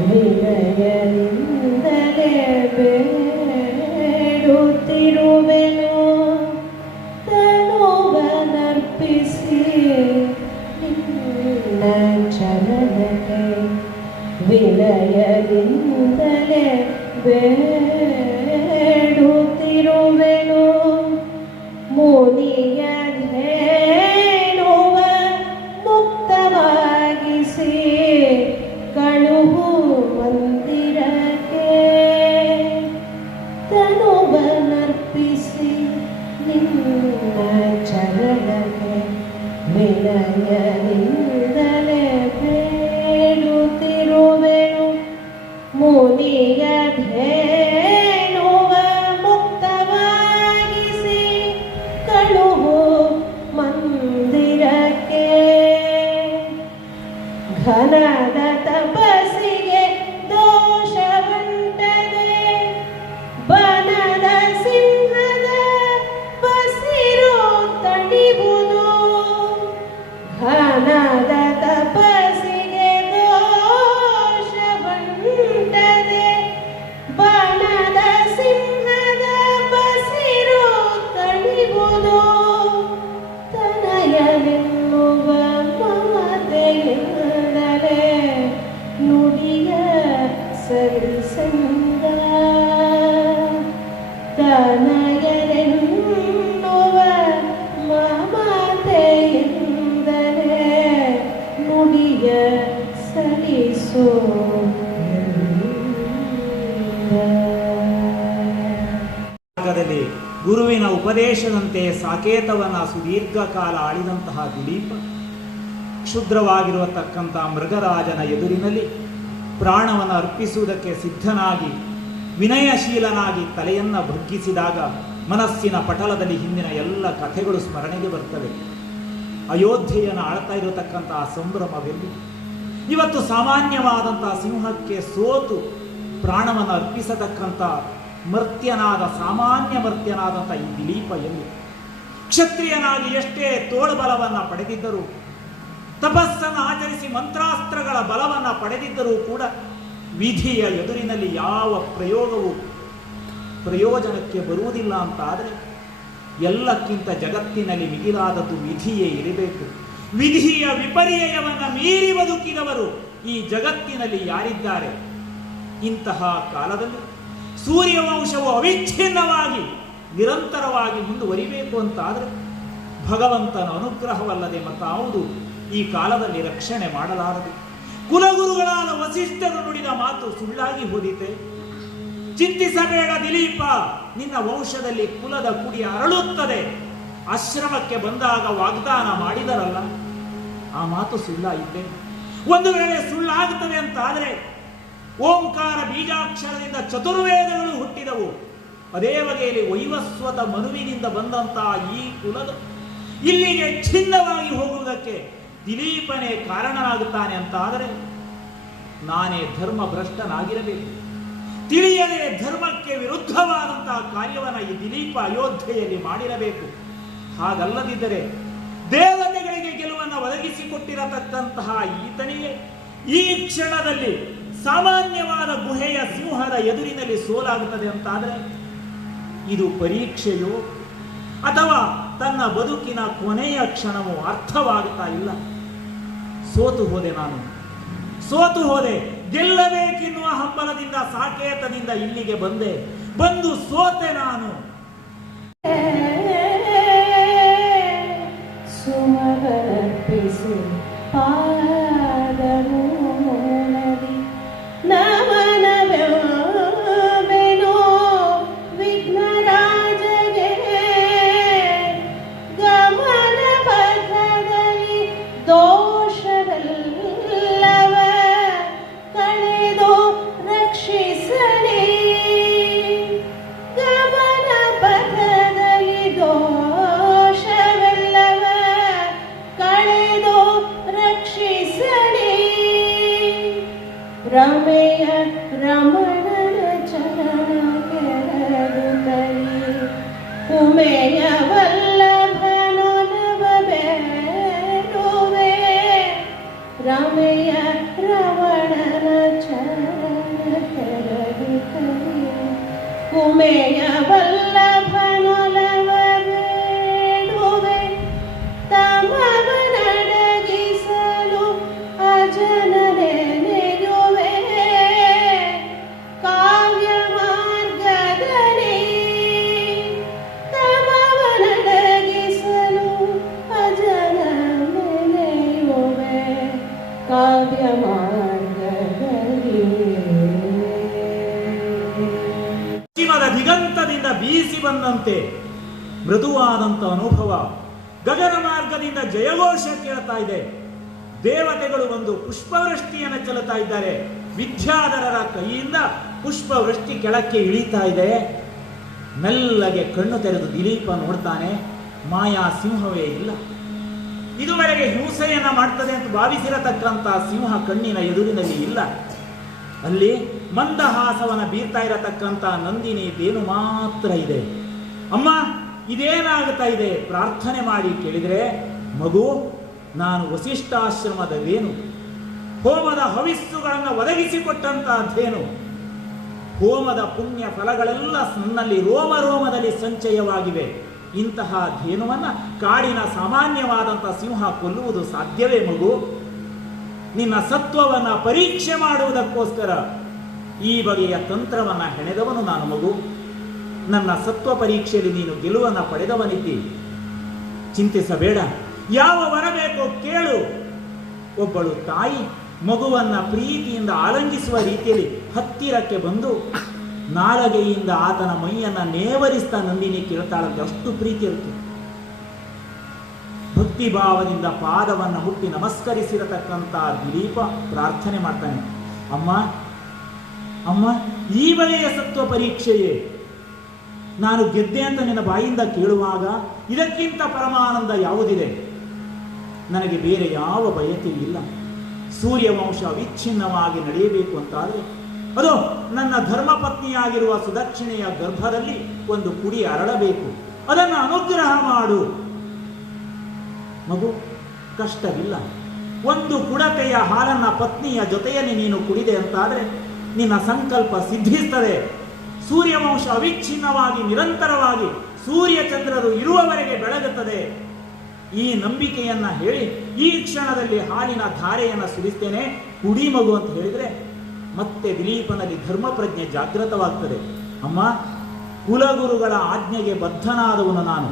ವಿನಯದಿಂದಲೇ ಬೇಡುತ್ತಿರುವೆನು ತನುವನರ್ಪಿಸಿ ನಿನ್ನ ಚರಣಕ್ಕೆ ವಿನಯದಿಂದಲೇ ಬೇಡುತ್ತಿರುವೆನು ಮುನಿಯ ಧೇನುವ ಮುಕ್ತವಾಗಿಸಿ ಕಳುಹು ಮಂದಿರಕ್ಕೆ ತನುವನರ್ಪಿಸಿ ನಿನ್ನ ಚರಣಕ್ಕೆ ವಿನಯದಿಂದಲೇ ಬೇಡುತ್ತಿರುವೆನು ಮುನಿಯ ಧೇನುವ ಮುಕ್ತವಾಗಿಸಿ ಕಳುಹು ಮಂದಿರಕ್ಕೆ ಘನದ ತಪಸ್ಸಿಗೆ ದೋಷವಂಟದೆ ಬನದ ಸಿಂಹದ ಬಸಿರು ತಣಿಬುದು ಘನದ ತಪಸ್ಸಿಗೆ ದೋಷವಂಟದೆ ಬನದ ಸಿಂಹದ ಬಸಿರು ತಣಿಬುದು ತನಯನೆನ್ನುವ ಮಮತೆಯಿಂದಲೇ ನುಡಿಯ ಸರಿಸಂಗ ತನಯನೆನ್ನುವ ಮಮತೆಯಿಂದಲೇ ನುಡಿಯ ಸರಿಸೋ ಭಾಗದಲ್ಲಿ ಗುರುವಿನ ಉಪದೇಶದಂತೆ ಸಾಕೇತವನ್ನ ಸುದೀರ್ಘ ಕಾಲ ಆಳಿದಂತಹ ದಿಲೀಪ ಕ್ಷುದ್ರವಾಗಿರತಕ್ಕಂಥ ಮೃಗರಾಜನ ಎದುರಿನಲ್ಲಿ ಪ್ರಾಣವನ್ನು ಅರ್ಪಿಸುವುದಕ್ಕೆ ಸಿದ್ಧನಾಗಿ ವಿನಯಶೀಲನಾಗಿ ತಲೆಯನ್ನು ಬಗ್ಗಿಸಿದಾಗ ಮನಸ್ಸಿನ ಪಟಲದಲ್ಲಿ ಹಿಂದಿನ ಎಲ್ಲ ಕಥೆಗಳು ಸ್ಮರಣೆಗೆ ಬರ್ತವೆ. ಅಯೋಧ್ಯೆಯನ್ನು ಆಳ್ತಾ ಇರತಕ್ಕಂತಹ ಸಂಭ್ರಮವೆಲ್ಲಿ ಇವತ್ತು ಸಾಮಾನ್ಯವಾದಂತಹ ಸಿಂಹಕ್ಕೆ ಸೋತು ಪ್ರಾಣವನ್ನು ಅರ್ಪಿಸತಕ್ಕಂಥ ಮರ್ತ್ಯನಾದ ಸಾಮಾನ್ಯ ಮರ್ತ್ಯನಾದಂಥ ಈ ದಿಲೀಪ ಎಲ್ಲಿ ಕ್ಷತ್ರಿಯನಾಗಿ ಎಷ್ಟೇ ತೋಳ್ಬಲವನ್ನು ಪಡೆದಿದ್ದರೂ ತಪಸ್ಸನ್ನು ಆಚರಿಸಿ ಮಂತ್ರಾಸ್ತ್ರಗಳ ಬಲವನ್ನು ಪಡೆದಿದ್ದರೂ ಕೂಡ ವಿಧಿಯ ಎದುರಿನಲ್ಲಿ ಯಾವ ಪ್ರಯೋಜನಕ್ಕೆ ಬರುವುದಿಲ್ಲ ಅಂತ ಆದರೆ ಎಲ್ಲಕ್ಕಿಂತ ಜಗತ್ತಿನಲ್ಲಿ ಮಿಗಿಲಾದದ್ದು ವಿಧಿಯೇ ಇರಬೇಕು. ವಿಧಿಯ ವಿಪರ್ಯಯವನ್ನು ಮೀರಿ ಬದುಕಿದವರು ಈ ಜಗತ್ತಿನಲ್ಲಿ ಯಾರಿದ್ದಾರೆ? ಇಂತಹ ಕಾಲದಲ್ಲಿ ಸೂರ್ಯವಂಶವು ಅವಿಚ್ಛಿನ್ನವಾಗಿ ನಿರಂತರವಾಗಿ ಮುಂದುವರಿಬೇಕು ಅಂತಾದರೆ ಭಗವಂತನ ಅನುಗ್ರಹವಲ್ಲದೆ ಮತ್ತಾವುದು ಈ ಕಾಲದಲ್ಲಿ ರಕ್ಷಣೆ ಮಾಡಲಾರದು. ಕುಲಗುರುಗಳಾದ ವಸಿಷ್ಠರು ನುಡಿದ ಮಾತು ಸುಳ್ಳಾಗಿ ಹೋದಿತೆ. ಚಿಂತಿಸಬೇಡ ದಿಲೀಪ, ನಿನ್ನ ವಂಶದಲ್ಲಿ ಕುಲದ ಕುಡಿ ಅರಳುತ್ತದೆ. ಆಶ್ರಮಕ್ಕೆ ಬಂದಾಗ ವಾಗ್ದಾನ ಮಾಡಿದರಲ್ಲ, ಆ ಮಾತು ಸುಳ್ಳಾಯಿತೆ. ಒಂದು ವೇಳೆ ಸುಳ್ಳಾಗುತ್ತದೆ ಅಂತಾದರೆ ಓಂಕಾರ ಬೀಜಾಕ್ಷರದಿಂದ ಚತುರ್ವೇದಗಳು ಹುಟ್ಟಿದವು. ಅದೇ ಬಗೆಯಲ್ಲಿ ವೈವಸ್ವತ ಮನುವಿನಿಂದ ಬಂದಂತಹ ಈ ಕುಲದ ಇಲ್ಲಿಗೆ ಛಿನ್ನವಾಗಿ ಹೋಗುವುದಕ್ಕೆ ದಿಲೀಪನೇ ಕಾರಣನಾಗುತ್ತಾನೆ ಅಂತಾದರೆ ನಾನೇ ಧರ್ಮ ಭ್ರಷ್ಟನಾಗಿರಬೇಕು. ತಿಳಿಯದೆ ಧರ್ಮಕ್ಕೆ ವಿರುದ್ಧವಾದಂತಹ ಕಾರ್ಯವನ್ನು ಈ ದಿಲೀಪ ಅಯೋಧ್ಯೆಯಲ್ಲಿ ಮಾಡಿರಬೇಕು. ಹಾಗಲ್ಲದಿದ್ದರೆ ದೇವತೆಗಳಿಗೆ ಗೆಲುವನ್ನು ಒದಗಿಸಿಕೊಟ್ಟಿರತಕ್ಕಂತಹ ಈತನಿಗೆ ಈ ಕ್ಷಣದಲ್ಲಿ ಸಾಮಾನ್ಯವಾದ ಗುಹೆಯ ಸಿಂಹದ ಎದುರಿನಲ್ಲಿ ಸೋಲಾಗುತ್ತದೆ ಅಂತಾದರೆ ಇದು ಪರೀಕ್ಷೆಯೋ ಅಥವಾ ತನ್ನ ಬದುಕಿನ ಕೊನೆಯ ಕ್ಷಣವೋ ಅರ್ಥವಾಗುತ್ತಾ ಇಲ್ಲ. ಸೋತು ಹೋದೆ, ನಾನು ಸೋತು ಹೋದೆ. ಗೆಲ್ಲಬೇಕೆನ್ನುವ ಹಂಬಲದಿಂದ ಸಾಕೇತದಿಂದ ಇಲ್ಲಿಗೆ ಬಂದು ಸೋತೆ ನಾನು. ಸುಮಗರ್ಪಿಸಿ ಪಾದಮೂಲದಿ ನಮನವೆನೋ ವಿಘ್ನರಾಜಗೆ ಗಮನ ಪಥದಲ್ಲಿ ದೋಷವೆಲ್ಲವ ಕಳೆದು ರಕ್ಷಿಸಲಿ. ಗಮನ ಪಥದಲ್ಲಿ ದೋಷವೆಲ್ಲವ ಕಳೆದು ರಕ್ಷಿಸಲಿ. ರಮೆಯ ರಮಣನ ಚರಣಗೆರಡುತ್ತಲಿ ಉಮೆಯ ವಲ್ಲಭನೊಲವ ಬೇಡುವೆ. ರಮೆಯ ರಮಣನ ಚರಣ ಉಮೆಯ ವಲ್ಲಭನೊಲವ ಬೇಡುವೆ ತಮವನಡಗಿಸಲು ಅಜನನೆ ನೆಯುವೆ ಕಾವ್ಯ ಮಾರ್ಗದಲ್ಲಿ ತಮವನಡಗಿಸಲು ಅಜನನೆ ನೆಯುವೆ ಕಾವ್ಯ ಮಾರ್ಗದಲ್ಲಿ. ಪಶ್ಚಿಮದ ದಿಗಂತದಿಂದ ಬೀಸಿ ಬಂದಂತೆ ಮೃದುವಾದಂತ ಅನುಭವ, ಗಗನ ಮಾರ್ಗದಿಂದ ಜಯಘೋಷ ಕೇಳ್ತಾ ಇದೆ. ದೇವತೆಗಳು ಒಂದು ಪುಷ್ಪವೃಷ್ಟಿಯನ್ನು ಚೆಲ್ಲುತ್ತಾ ಇದ್ದಾರೆ. ವಿದ್ಯಾಧರರ ಕೈಯಿಂದ ಪುಷ್ಪವೃಷ್ಟಿ ಕೆಳಕ್ಕೆ ಇಳಿತಾ ಇದೆ. ಮೆಲ್ಲಗೆ ಕಣ್ಣು ತೆರೆದು ದಿಲೀಪ ನೋಡ್ತಾನೆ. ಮಾಯಾ ಸಿಂಹವೇ ಇಲ್ಲ. ಇದುವರೆಗೆ ಹಿಂಸೆಯನ್ನ ಮಾಡ್ತದೆ ಅಂತ ಭಾವಿಸಿರತಕ್ಕಂಥ ಸಿಂಹ ಕಣ್ಣಿನ ಎದುರಿನಲ್ಲಿ ಇಲ್ಲ. ಅಲ್ಲಿ ಮಂದಹಾಸವನ್ನ ಬೀರ್ತಾ ಇರತಕ್ಕಂಥ ನಂದಿನಿ ದೇನು ಮಾತ್ರ ಇದೆ. ಅಮ್ಮ, ಇದೇನಾಗ್ತಾ ಇದೆ? ಪ್ರಾರ್ಥನೆ ಮಾಡಿ ಕೇಳಿದ್ರೆ, ಮಗು, ನಾನು ವಸಿಷ್ಠಾಶ್ರಮದವೇನು, ಹೋಮದ ಹವಿಸ್ಸುಗಳನ್ನು ಒದಗಿಸಿಕೊಟ್ಟಂತಹದ್ದೇನು, ಹೋಮದ ಪುಣ್ಯ ಫಲಗಳೆಲ್ಲ ನನ್ನಲ್ಲಿ ರೋಮ ರೋಮದಲ್ಲಿ ಸಂಚಯವಾಗಿವೆ. ಇಂತಹ ಧೇನುವನ್ನ ಕಾಡಿನ ಸಾಮಾನ್ಯವಾದಂಥ ಸಿಂಹ ಕೊಲ್ಲುವುದು ಸಾಧ್ಯವೇ ಮಗು? ನಿನ್ನ ಸತ್ವವನ್ನ ಪರೀಕ್ಷೆ ಮಾಡುವುದಕ್ಕೋಸ್ಕರ ಈ ಬಗೆಯ ತಂತ್ರವನ್ನ ಹೆಣೆದವನು ನಾನು ಮಗು. ನನ್ನ ಸತ್ವ ಪರೀಕ್ಷೆಯಲ್ಲಿ ನೀನು ಗೆಲುವನ್ನು ಪಡೆದವನಿದ್ದಿ. ಚಿಂತಿಸಬೇಡ. ಯಾವ ವರ ಬೇಕೋ ಕೇಳು. ಒಬ್ಬಳು ತಾಯಿ ಮಗುವನ್ನ ಪ್ರೀತಿಯಿಂದ ಆಲಂಗಿಸುವ ರೀತಿಯಲ್ಲಿ ಹತ್ತಿರಕ್ಕೆ ಬಂದು ನಾಲಗೆಯಿಂದ ಆತನ ಮೈಯನ್ನ ನೇವರಿಸ್ತಾ ನಂದಿನಿ ಕೇಳ್ತಾಳಂತೆ. ಅಷ್ಟು ಪ್ರೀತಿ ಇರುತ್ತೆ. ಭಕ್ತಿ ಭಾವದಿಂದ ಪಾದವನ್ನ ಮುಟ್ಟಿ ನಮಸ್ಕರಿಸಿರತಕ್ಕಂಥ ದಿಲೀಪ ಪ್ರಾರ್ಥನೆ ಮಾಡ್ತಾನೆ. ಅಮ್ಮ ಅಮ್ಮ, ಈ ಬಗೆಯ ಸತ್ವ ಪರೀಕ್ಷೆಯೇ ನಾನು ಗೆದ್ದೆ ಅಂತ ನಿನ್ನ ಬಾಯಿಂದ ಕೇಳುವಾಗ ಇದಕ್ಕಿಂತ ಪರಮಾನಂದ ಯಾವುದಿದೆ? ನನಗೆ ಬೇರೆ ಯಾವ ಬಯಕೆಯೂ ಇಲ್ಲ. ಸೂರ್ಯವಂಶ ವಿಚ್ಛಿನ್ನವಾಗಿ ನಡೆಯಬೇಕು ಅಂತಾದರೆ ಅದು ನನ್ನ ಧರ್ಮಪತ್ನಿಯಾಗಿರುವ ಸುದಕ್ಷಿಣೆಯ ಗರ್ಭದಲ್ಲಿ ಒಂದು ಕುಡಿ ಅರಳಬೇಕು. ಅದನ್ನು ಅನುಗ್ರಹ ಮಾಡು ಮಗು. ಕಷ್ಟವಿಲ್ಲ. ಒಂದು ಕುಡತೆಯ ಹಾಲನ್ನ ಪತ್ನಿಯ ಜೊತೆಯಲ್ಲಿ ನೀನು ಕುಡಿದೆ ಅಂತಾದರೆ ನಿನ್ನ ಸಂಕಲ್ಪ ಸಿದ್ಧಿಸ್ತದೆ. ಸೂರ್ಯವಂಶ ಅವಿಚ್ಛಿನ್ನವಾಗಿ ನಿರಂತರವಾಗಿ ಸೂರ್ಯಚಂದ್ರರು ಇರುವವರೆಗೆ ಬೆಳಗುತ್ತದೆ. ಈ ನಂಬಿಕೆಯನ್ನ ಹೇಳಿ ಈ ಕ್ಷಣದಲ್ಲಿ ಹಾಲಿನ ಧಾರೆಯನ್ನು ಸುರಿಸ್ತೇನೆ, ಕುಡಿ ಮಗು ಅಂತ ಹೇಳಿದ್ರೆ ಮತ್ತೆ ದಿಲೀಪನಲ್ಲಿ ಧರ್ಮ ಪ್ರಜ್ಞೆ ಜಾಗೃತವಾಗ್ತದೆ. ಅಮ್ಮ, ಕುಲಗುರುಗಳ ಆಜ್ಞೆಗೆ ಬದ್ಧನಾದವನು ನಾನು.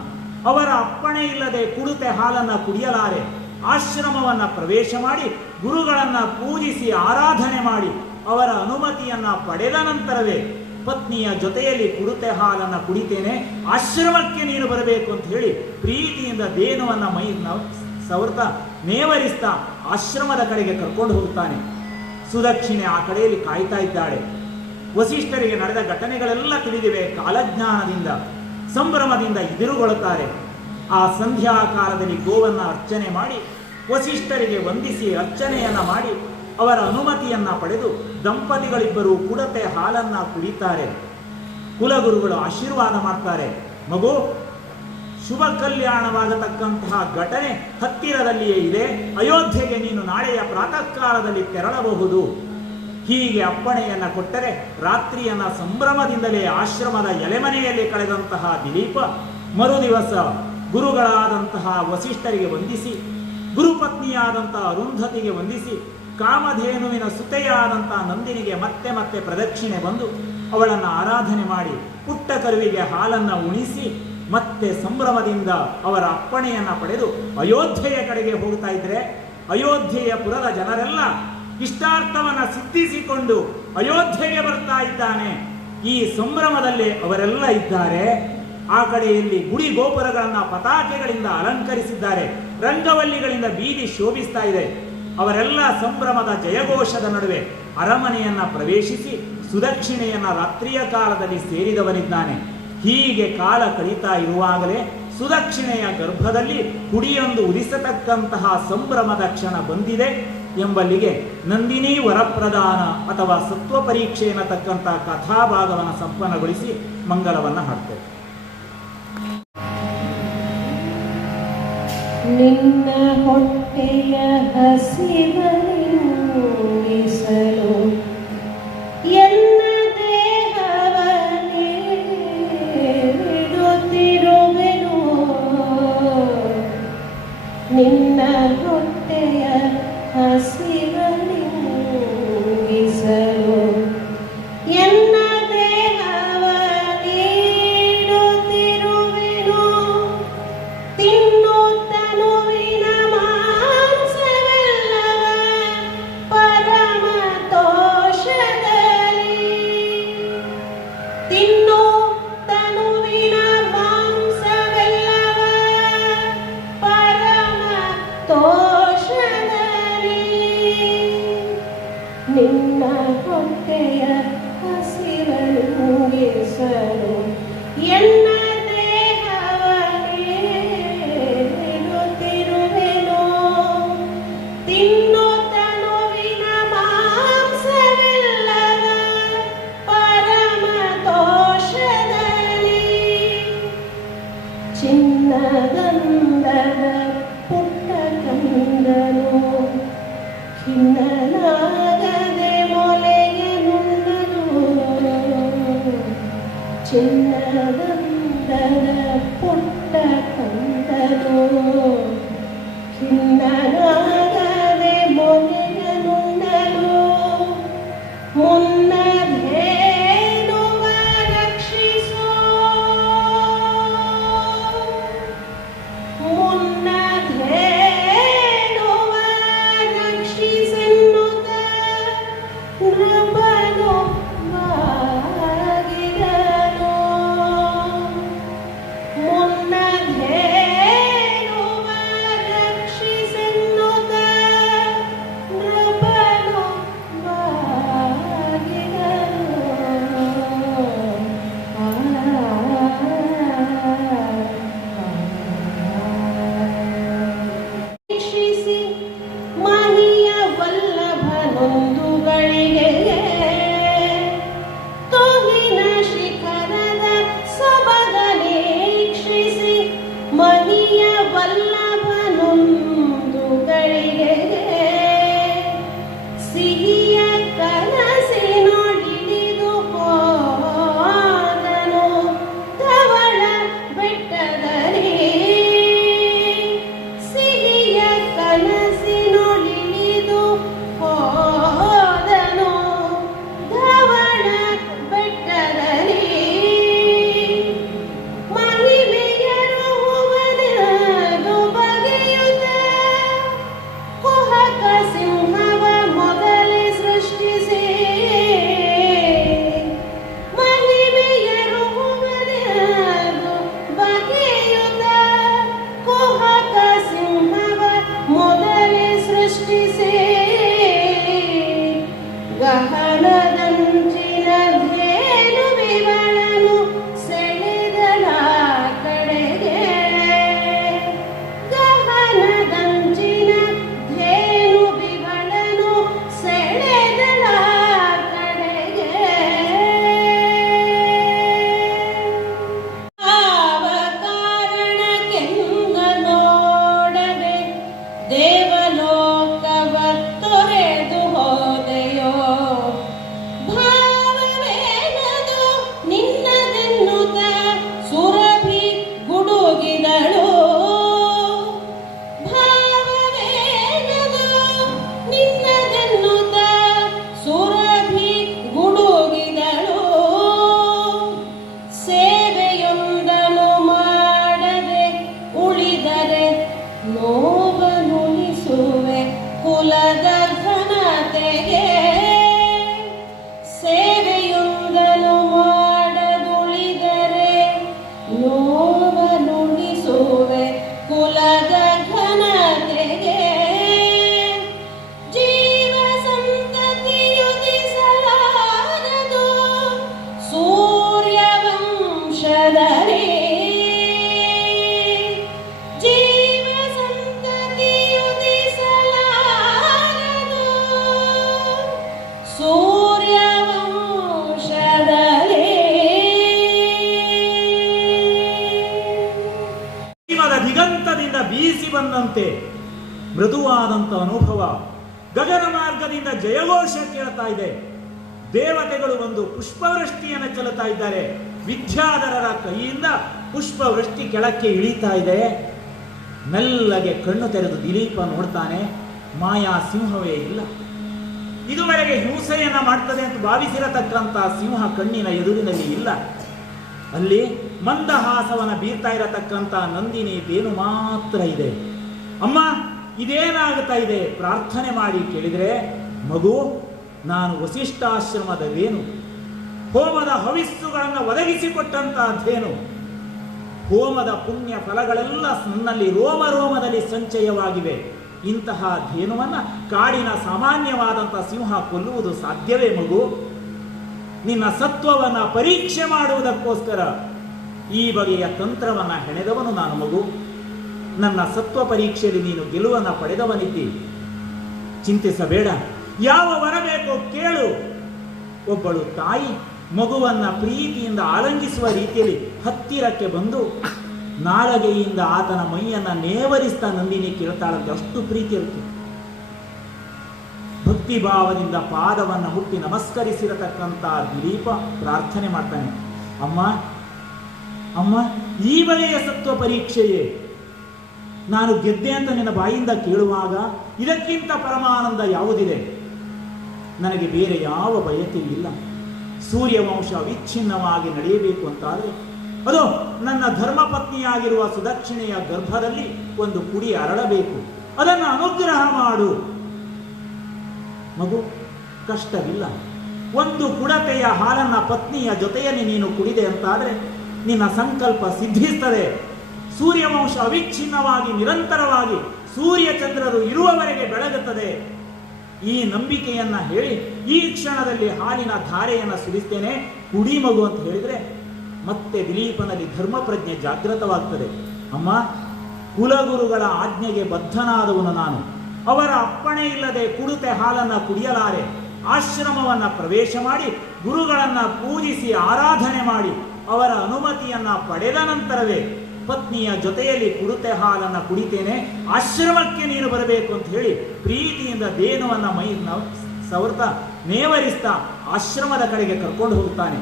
ಅವರ ಅಪ್ಪಣೆ ಇಲ್ಲದೆ ಕುಡಿತೆ ಹಾಲನ್ನ ಕುಡಿಯಲಾರೆ. ಆಶ್ರಮವನ್ನ ಪ್ರವೇಶ ಮಾಡಿ ಗುರುಗಳನ್ನ ಪೂಜಿಸಿ ಆರಾಧನೆ ಮಾಡಿ ಅವರ ಅನುಮತಿಯನ್ನ ಪಡೆದ ನಂತರವೇ ಪತ್ನಿಯ ಜೊತೆಯಲ್ಲಿ ಕುಡಿತೆ ಹಾಲನ್ನ ಕುಡಿತೇನೆ. ಆಶ್ರಮಕ್ಕೆ ನೀನು ಬರಬೇಕು ಅಂತ ಹೇಳಿ ಪ್ರೀತಿಯಿಂದ ದೇನುವನ್ನ ಮೈ ಸವರ್ತಾ ನೇವರಿಸ್ತಾ ಆಶ್ರಮದ ಕಡೆಗೆ ಕರ್ಕೊಂಡು ಹೋಗ್ತಾನೆ. ಸುದಕ್ಷಿಣೆ ಆ ಕಡೆಯಲ್ಲಿ ಕಾಯ್ತಾ ಇದ್ದಾಳೆ. ವಸಿಷ್ಠರಿಗೆ ನಡೆದ ಘಟನೆಗಳೆಲ್ಲ ತಿಳಿದಿವೆ. ಕಾಲಜ್ಞಾನದಿಂದ ಸಂಭ್ರಮದಿಂದ ಎದುರುಗೊಳ್ಳುತ್ತಾರೆ. ಆ ಸಂಧ್ಯಾಕಾಲದಲ್ಲಿ ಗೋವನ್ನ ಅರ್ಚನೆ ಮಾಡಿ ವಸಿಷ್ಠರಿಗೆ ವಂದಿಸಿ ಅರ್ಚನೆಯನ್ನ ಮಾಡಿ ಅವರ ಅನುಮತಿಯನ್ನ ಪಡೆದು ದಂಪತಿಗಳಿಬ್ಬರು ಕುಡತೆ ಹಾಲನ್ನ ಕುಡಿತಾರೆ. ಕುಲಗುರುಗಳು ಆಶೀರ್ವಾದ ಮಾಡ್ತಾರೆ. ಮಗು, ಶುಭ ಕಲ್ಯಾಣವಾಗತಕ್ಕಂತಹ ಘಟನೆ ಹತ್ತಿರದಲ್ಲಿಯೇ ಇದೆ. ಅಯೋಧ್ಯೆಗೆ ನೀನು ನಾಳೆಯ ಪ್ರಾತಃ ಕಾಲದಲ್ಲಿ ತೆರಳಬಹುದು. ಹೀಗೆ ಅಪ್ಪಣೆಯನ್ನ ಕೊಟ್ಟರೆ ರಾತ್ರಿಯನ್ನ ಸಂಭ್ರಮದಿಂದಲೇ ಆಶ್ರಮದ ಎಲೆಮನೆಯಲ್ಲಿ ಕಳೆದಂತಹ ದಿಲೀಪ ಮರುದಿವಸ ಗುರುಗಳಾದಂತಹ ವಸಿಷ್ಠರಿಗೆ ವಂದಿಸಿ, ಗುರುಪತ್ನಿಯಾದಂತಹ ಅರುಂಧತಿಗೆ ವಂದಿಸಿ, ಕಾಮಧೇನುವಿನ ಸುತೆಯಾದಂತಹ ನಂದಿನಿಗೆ ಮತ್ತೆ ಮತ್ತೆ ಪ್ರದಕ್ಷಿಣೆ ಬಂದು ಅವಳನ್ನು ಆರಾಧನೆ ಮಾಡಿ ಪುಟ್ಟ ಕರುವಿಗೆ ಹಾಲನ್ನು ಉಣಿಸಿ ಮತ್ತೆ ಸಂಭ್ರಮದಿಂದ ಅವರ ಅಪ್ಪಣೆಯನ್ನ ಪಡೆದು ಅಯೋಧ್ಯೆಯ ಕಡೆಗೆ ಹೋಗ್ತಾ ಇದ್ರೆ, ಅಯೋಧ್ಯೆಯ ಪುರದ ಜನರೆಲ್ಲ ಇಷ್ಟಾರ್ಥವನ್ನ ಸಿದ್ಧಿಸಿಕೊಂಡು ಅಯೋಧ್ಯೆಗೆ ಬರ್ತಾ ಇದ್ದಾನೆ. ಈ ಸಂಭ್ರಮದಲ್ಲೇ ಅವರೆಲ್ಲ ಇದ್ದಾರೆ. ಆ ಕಡೆಯಲ್ಲಿ ಗುಡಿ ಗೋಪುರಗಳನ್ನ ಪತಾಕೆಗಳಿಂದ ಅಲಂಕರಿಸಿದ್ದಾರೆ. ರಂಗವಲ್ಲಿಗಳಿಂದ ಬೀದಿ ಶೋಭಿಸ್ತಾ ಇದೆ. ಅವರೆಲ್ಲ ಸಂಭ್ರಮದ ಜಯಘೋಷದ ನಡುವೆ ಅರಮನೆಯನ್ನ ಪ್ರವೇಶಿಸಿ ಸುದಕ್ಷಿಣೆಯನ್ನ ರಾತ್ರಿಯ ಕಾಲದಲ್ಲಿ ಸೇರಿದವನಿದ್ದಾನೆ. ಹೀಗೆ ಕಾಲ ಕಳೀತಾ ಇರುವಾಗಲೇ ಸುದಕ್ಷಿಣೆಯ ಗರ್ಭದಲ್ಲಿ ಕುಡಿಯೊಂದು ಉದಿಸತಕ್ಕಂತಹ ಸಂಭ್ರಮದ ಕ್ಷಣ ಬಂದಿದೆ ಎಂಬಲ್ಲಿಗೆ ನಂದಿನಿ ವರಪ್ರದಾನ ಅಥವಾ ಸತ್ವ ಪರೀಕ್ಷೆ ಎನ್ನತಕ್ಕಂತಹ ಕಥಾಭಾಗವನ್ನು ಸಂಪನ್ನಗೊಳಿಸಿ ಮಂಗಳವನ್ನ ಹಾಡ್ತೇವೆ. ನಿನ್ನ ಹೊಟ್ಟೆಯ ಹಸಿವನಿಸಲು ಎನ್ನ ದೇಹವನೇ ಚಿನ್ನದಂದದ ಪುಟ್ಟ ಕಂದನು ಖಿನ್ನನಾಗದೆ ಮೊಲೆಯ ನುಣ್ಣನು ಚಿನ್ನದಂದದ ಪುಟ್ಟ ಕಂದನು ಖಿನ್ನನಾಗದೆ ಮೊಲೆಯ ನುಣ್ಣನು ಮುನ್ನಧೇನುವ ರಕ್ಷಿಸೋ ಮುನ್ನಧೇನುವ ರಕ್ಷಿಸೆನ್ನುತ್ತ ನೃಪನು ಬಾಗಿದನು ಮುನ್ನಧೇನುವ ರಕ್ಷಿಸೆನ್ನುತ್ತ ನೃಪನು ಶಿಕ್ಷಿಸಿ ಮಹಿಯ ವಲ್ಲಭನೊಂದುಗಳಿಗೆ ತೋಹಿನ ಶಿಖರದ ಸೊಬಗನೀಕ್ಷಿಸಿ ಮಹಿಯ ವಲ್ಲಭನೊಂದುಗಳಿಗೆ ಸಿಹಿಯ ಕನಸಿನೊಳಿದು ಹೋದನು ಧವಳ ಬೆಟ್ಟದಲ್ಲಿ ಸಿಹಿಯ ಕನಸಿನೊಳಿದು ಹೋದನು ಧವಳ ಬೆಟ್ಟದಲ್ಲಿ ಮಹಿಮೆಯರುವನೆಂದು ಬಗೆಯುತ್ತ ಕುಹಕ ಸಿಂಹವ ಮೊದಲೇ ಸೃಷ್ಟಿಸಿ ಮಹಿಮೆಯರುವನೆಂದು ಬಗೆಯುತ್ತ ಕುಹಕ ಸಿಂಹವ ಮೊದಲೇ ಸೃಷ್ಟಿಸಿ ಗಹನದಂಚಿನ ಧೇನುವಿವಳನು ಸೆಳೆದಳ ಕಡೆಗೆ ಗಹನದಂಚಿನ ಧೇನುವಿವಳನು ಸೆಳೆದಳ ಕಡೆಗೆ ಯಾವ ಕಾರಣಕ್ಕೆಂದ ನೋಡದೆ ದೇವಲೋಕವ ತೊರೆದು ಹೋದೆಯೋ ಭಾವವೇನದು ನಿನ್ನದೆನ್ನುತ್ತ ಸುರಭಿ ಗುಡುಗಿದಳು ಭಾವವೇನದು ನಿನ್ನದೆನ್ನುತ್ತ ಸುರಭಿ ಗುಡುಗಿದಳು ಸೇವೆಯೊಂದನು ಮಾಡದೆ ಉಳಿದರೆ ನೋವನುಳಿಸುವೆ ಕುಲದ ಘನತೆಗೆ ಸೇವೆಯೊಂದನು ಮಾಡದುಳಿದರೆ ನೋವನುಳಿಸುವೆ ಕುಲದ ಘನತೆಗೆ ಜೀವ ಸಂತತಿಯುದಿಸಲಾರದು ಸೂರ್ಯವಂಶದಲ್ಲಿ ಜೀವ ಸಂತತಿಯುದಿಸಲಾರದು ಸೂರ್ಯವಂಶದಲ್ಲಿ ಜೀವದ ದಿಗಂತದಿಂದ ಬೀಸಿ ಬಂದಂತೆ ಮೃದುವಾದಂಥ ಅನುಭವ ಗಗನ ಮಾರ್ಗದಿಂದ ಜಯಘೋಷ ಕೇಳ್ತಾ ಇದೆ. ದೇವತೆಗಳು ಒಂದು ಪುಷ್ಪವೃಷ್ಟಿಯನ್ನು ಚೆಲ್ಲುತ್ತಾ ಇದ್ದಾರೆ. ವಿದ್ಯಾಧರರ ಕೈಯಿಂದ ಪುಷ್ಪವೃಷ್ಟಿ ಕೆಳಕ್ಕೆ ಇಳಿತಾ ಇದೆ. ಮೆಲ್ಲಗೆ ಕಣ್ಣು ತೆರೆದು ದಿಲೀಪ ನೋಡ್ತಾನೆ. ಮಾಯಾ ಸಿಂಹವೇ ಇಲ್ಲ. ಇದುವರೆಗೆ ಹಿಂಸೆಯನ್ನ ಮಾಡ್ತದೆ ಅಂತ ಭಾವಿಸಿರತಕ್ಕಂಥ ಸಿಂಹ ಕಣ್ಣಿನ ಎದುರಿನಲ್ಲಿ ಇಲ್ಲ. ಅಲ್ಲಿ ಮಂದಹಾಸವನ ಬೀರ್ತಾ ಇರತಕ್ಕಂಥ ನಂದಿನಿ ದೇನು ಮಾತ್ರ ಇದೆ. ಅಮ್ಮ, ಇದೇನಾಗ್ತಾ ಇದೆ? ಪ್ರಾರ್ಥನೆ ಮಾಡಿ ಕೇಳಿದರೆ, ಮಗು, ನಾನು ವಸಿಷ್ಠಾಶ್ರಮದದೇನು, ಹೋಮದ ಹವಿಸ್ಸುಗಳನ್ನು ಒದಗಿಸಿಕೊಟ್ಟಂತಹದ್ದೇನು, ಹೋಮದ ಪುಣ್ಯ ಫಲಗಳೆಲ್ಲ ನನ್ನಲ್ಲಿ ರೋಮ ರೋಮದಲ್ಲಿ ಸಂಚಯವಾಗಿವೆ. ಇಂತಹ ಧೇನುವನ್ನು ಕಾಡಿನ ಸಾಮಾನ್ಯವಾದಂಥ ಸಿಂಹ ಕೊಲ್ಲುವುದು ಸಾಧ್ಯವೇ ಮಗು? ನಿನ್ನ ಸತ್ವವನ್ನು ಪರೀಕ್ಷೆ ಮಾಡುವುದಕ್ಕೋಸ್ಕರ ಈ ಬಗೆಯ ತಂತ್ರವನ್ನು ಹೆಣೆದವನು ನಾನು ಮಗು. ನನ್ನ ಸತ್ವ ಪರೀಕ್ಷೆಯಲ್ಲಿ ನೀನು ಗೆಲುವನ್ನು ಪಡೆದವನಿದ್ದಿ. ಚಿಂತಿಸಬೇಡ, ಯಾವ ವರ ಬೇಕೋ ಕೇಳು. ಒಬ್ಬಳು ತಾಯಿ ಮಗುವನ್ನ ಪ್ರೀತಿಯಿಂದ ಆಲಂಗಿಸುವ ರೀತಿಯಲ್ಲಿ ಹತ್ತಿರಕ್ಕೆ ಬಂದು ನಾಲಗೆಯಿಂದ ಆತನ ಮೈಯನ್ನ ನೇವರಿಸ್ತಾ ನಂದಿನಿ ಕೇಳ್ತಾಳಂತೆ. ಅಷ್ಟು ಪ್ರೀತಿ ಇರುತ್ತೆ. ಭಕ್ತಿ ಭಾವದಿಂದ ಪಾದವನ್ನು ಮುಟ್ಟಿ ನಮಸ್ಕರಿಸಿರತಕ್ಕಂಥ ದಿಲೀಪ ಪ್ರಾರ್ಥನೆ ಮಾಡ್ತಾನೆ, ಅಮ್ಮ ಅಮ್ಮ, ಈ ಬಗೆಯ ಸತ್ವ ಪರೀಕ್ಷೆಯೇ ನಾನು ಗೆದ್ದೆ ಅಂತ ನಿನ್ನ ಬಾಯಿಂದ ಕೇಳುವಾಗ ಇದಕ್ಕಿಂತ ಪರಮಾನಂದ ಯಾವುದಿದೆ? ನನಗೆ ಬೇರೆ ಯಾವ ಬಯಕೆ ಇಲ್ಲ. ಸೂರ್ಯವಂಶ ವಿಚ್ಛಿನ್ನವಾಗಿ ನಡೆಯಬೇಕು ಅಂತಾದರೆ ಅದು ನನ್ನ ಧರ್ಮಪತ್ನಿಯಾಗಿರುವ ಸುದಕ್ಷಿಣೆಯ ಗರ್ಭದಲ್ಲಿ ಒಂದು ಕುಡಿ ಅರಳಬೇಕು. ಅದನ್ನು ಅನುಗ್ರಹ ಮಾಡು. ಮಗು, ಕಷ್ಟವಿಲ್ಲ. ಒಂದು ಕುಡತೆಯ ಹಾಲನ್ನ ಪತ್ನಿಯ ಜೊತೆಯಲ್ಲಿ ನೀನು ಕುಡಿದೆ ಅಂತಾದರೆ ನಿನ್ನ ಸಂಕಲ್ಪ ಸಿದ್ಧಿಸ್ತದೆ. ಸೂರ್ಯವಂಶ ಅವಿಚ್ಛಿನ್ನವಾಗಿ ನಿರಂತರವಾಗಿ ಸೂರ್ಯಚಂದ್ರರು ಇರುವವರೆಗೆ ಬೆಳಗುತ್ತದೆ. ಈ ನಂಬಿಕೆಯನ್ನ ಹೇಳಿ ಈ ಕ್ಷಣದಲ್ಲಿ ಹಾಲಿನ ಧಾರೆಯನ್ನು ಸುರಿಸ್ತೇನೆ, ಕುಡಿ ಮಗು ಅಂತ ಹೇಳಿದ್ರೆ ಮತ್ತೆ ದಿಲೀಪನಲ್ಲಿ ಧರ್ಮಪ್ರಜ್ಞೆ ಜಾಗೃತವಾಗ್ತದೆ. ಅಮ್ಮ, ಕುಲಗುರುಗಳ ಆಜ್ಞೆಗೆ ಬದ್ಧನಾದವನು ನಾನು. ಅವರ ಅಪ್ಪಣೆ ಇಲ್ಲದೆ ಕುಡಿತೆ ಹಾಲನ್ನು ಕುಡಿಯಲಾರೆ. ಆಶ್ರಮವನ್ನ ಪ್ರವೇಶ ಮಾಡಿ ಗುರುಗಳನ್ನ ಪೂಜಿಸಿ ಆರಾಧನೆ ಮಾಡಿ ಅವರ ಅನುಮತಿಯನ್ನ ಪಡೆದ ನಂತರವೇ ಪತ್ನಿಯ ಜೊತೆಯಲ್ಲಿ ಕುಡಿತೆ ಹಾಲನ್ನು ಕುಡಿತೇನೆ. ಆಶ್ರಮಕ್ಕೆ ನೀನು ಬರಬೇಕು ಅಂತ ಹೇಳಿ ಪ್ರೀತಿಯಿಂದ ದೇನುವನ್ನ ಮೈ ಸವರ್ತಾ ನೇವರಿಸ್ತಾ ಆಶ್ರಮದ ಕಡೆಗೆ ಕರ್ಕೊಂಡು ಹೋಗ್ತಾನೆ.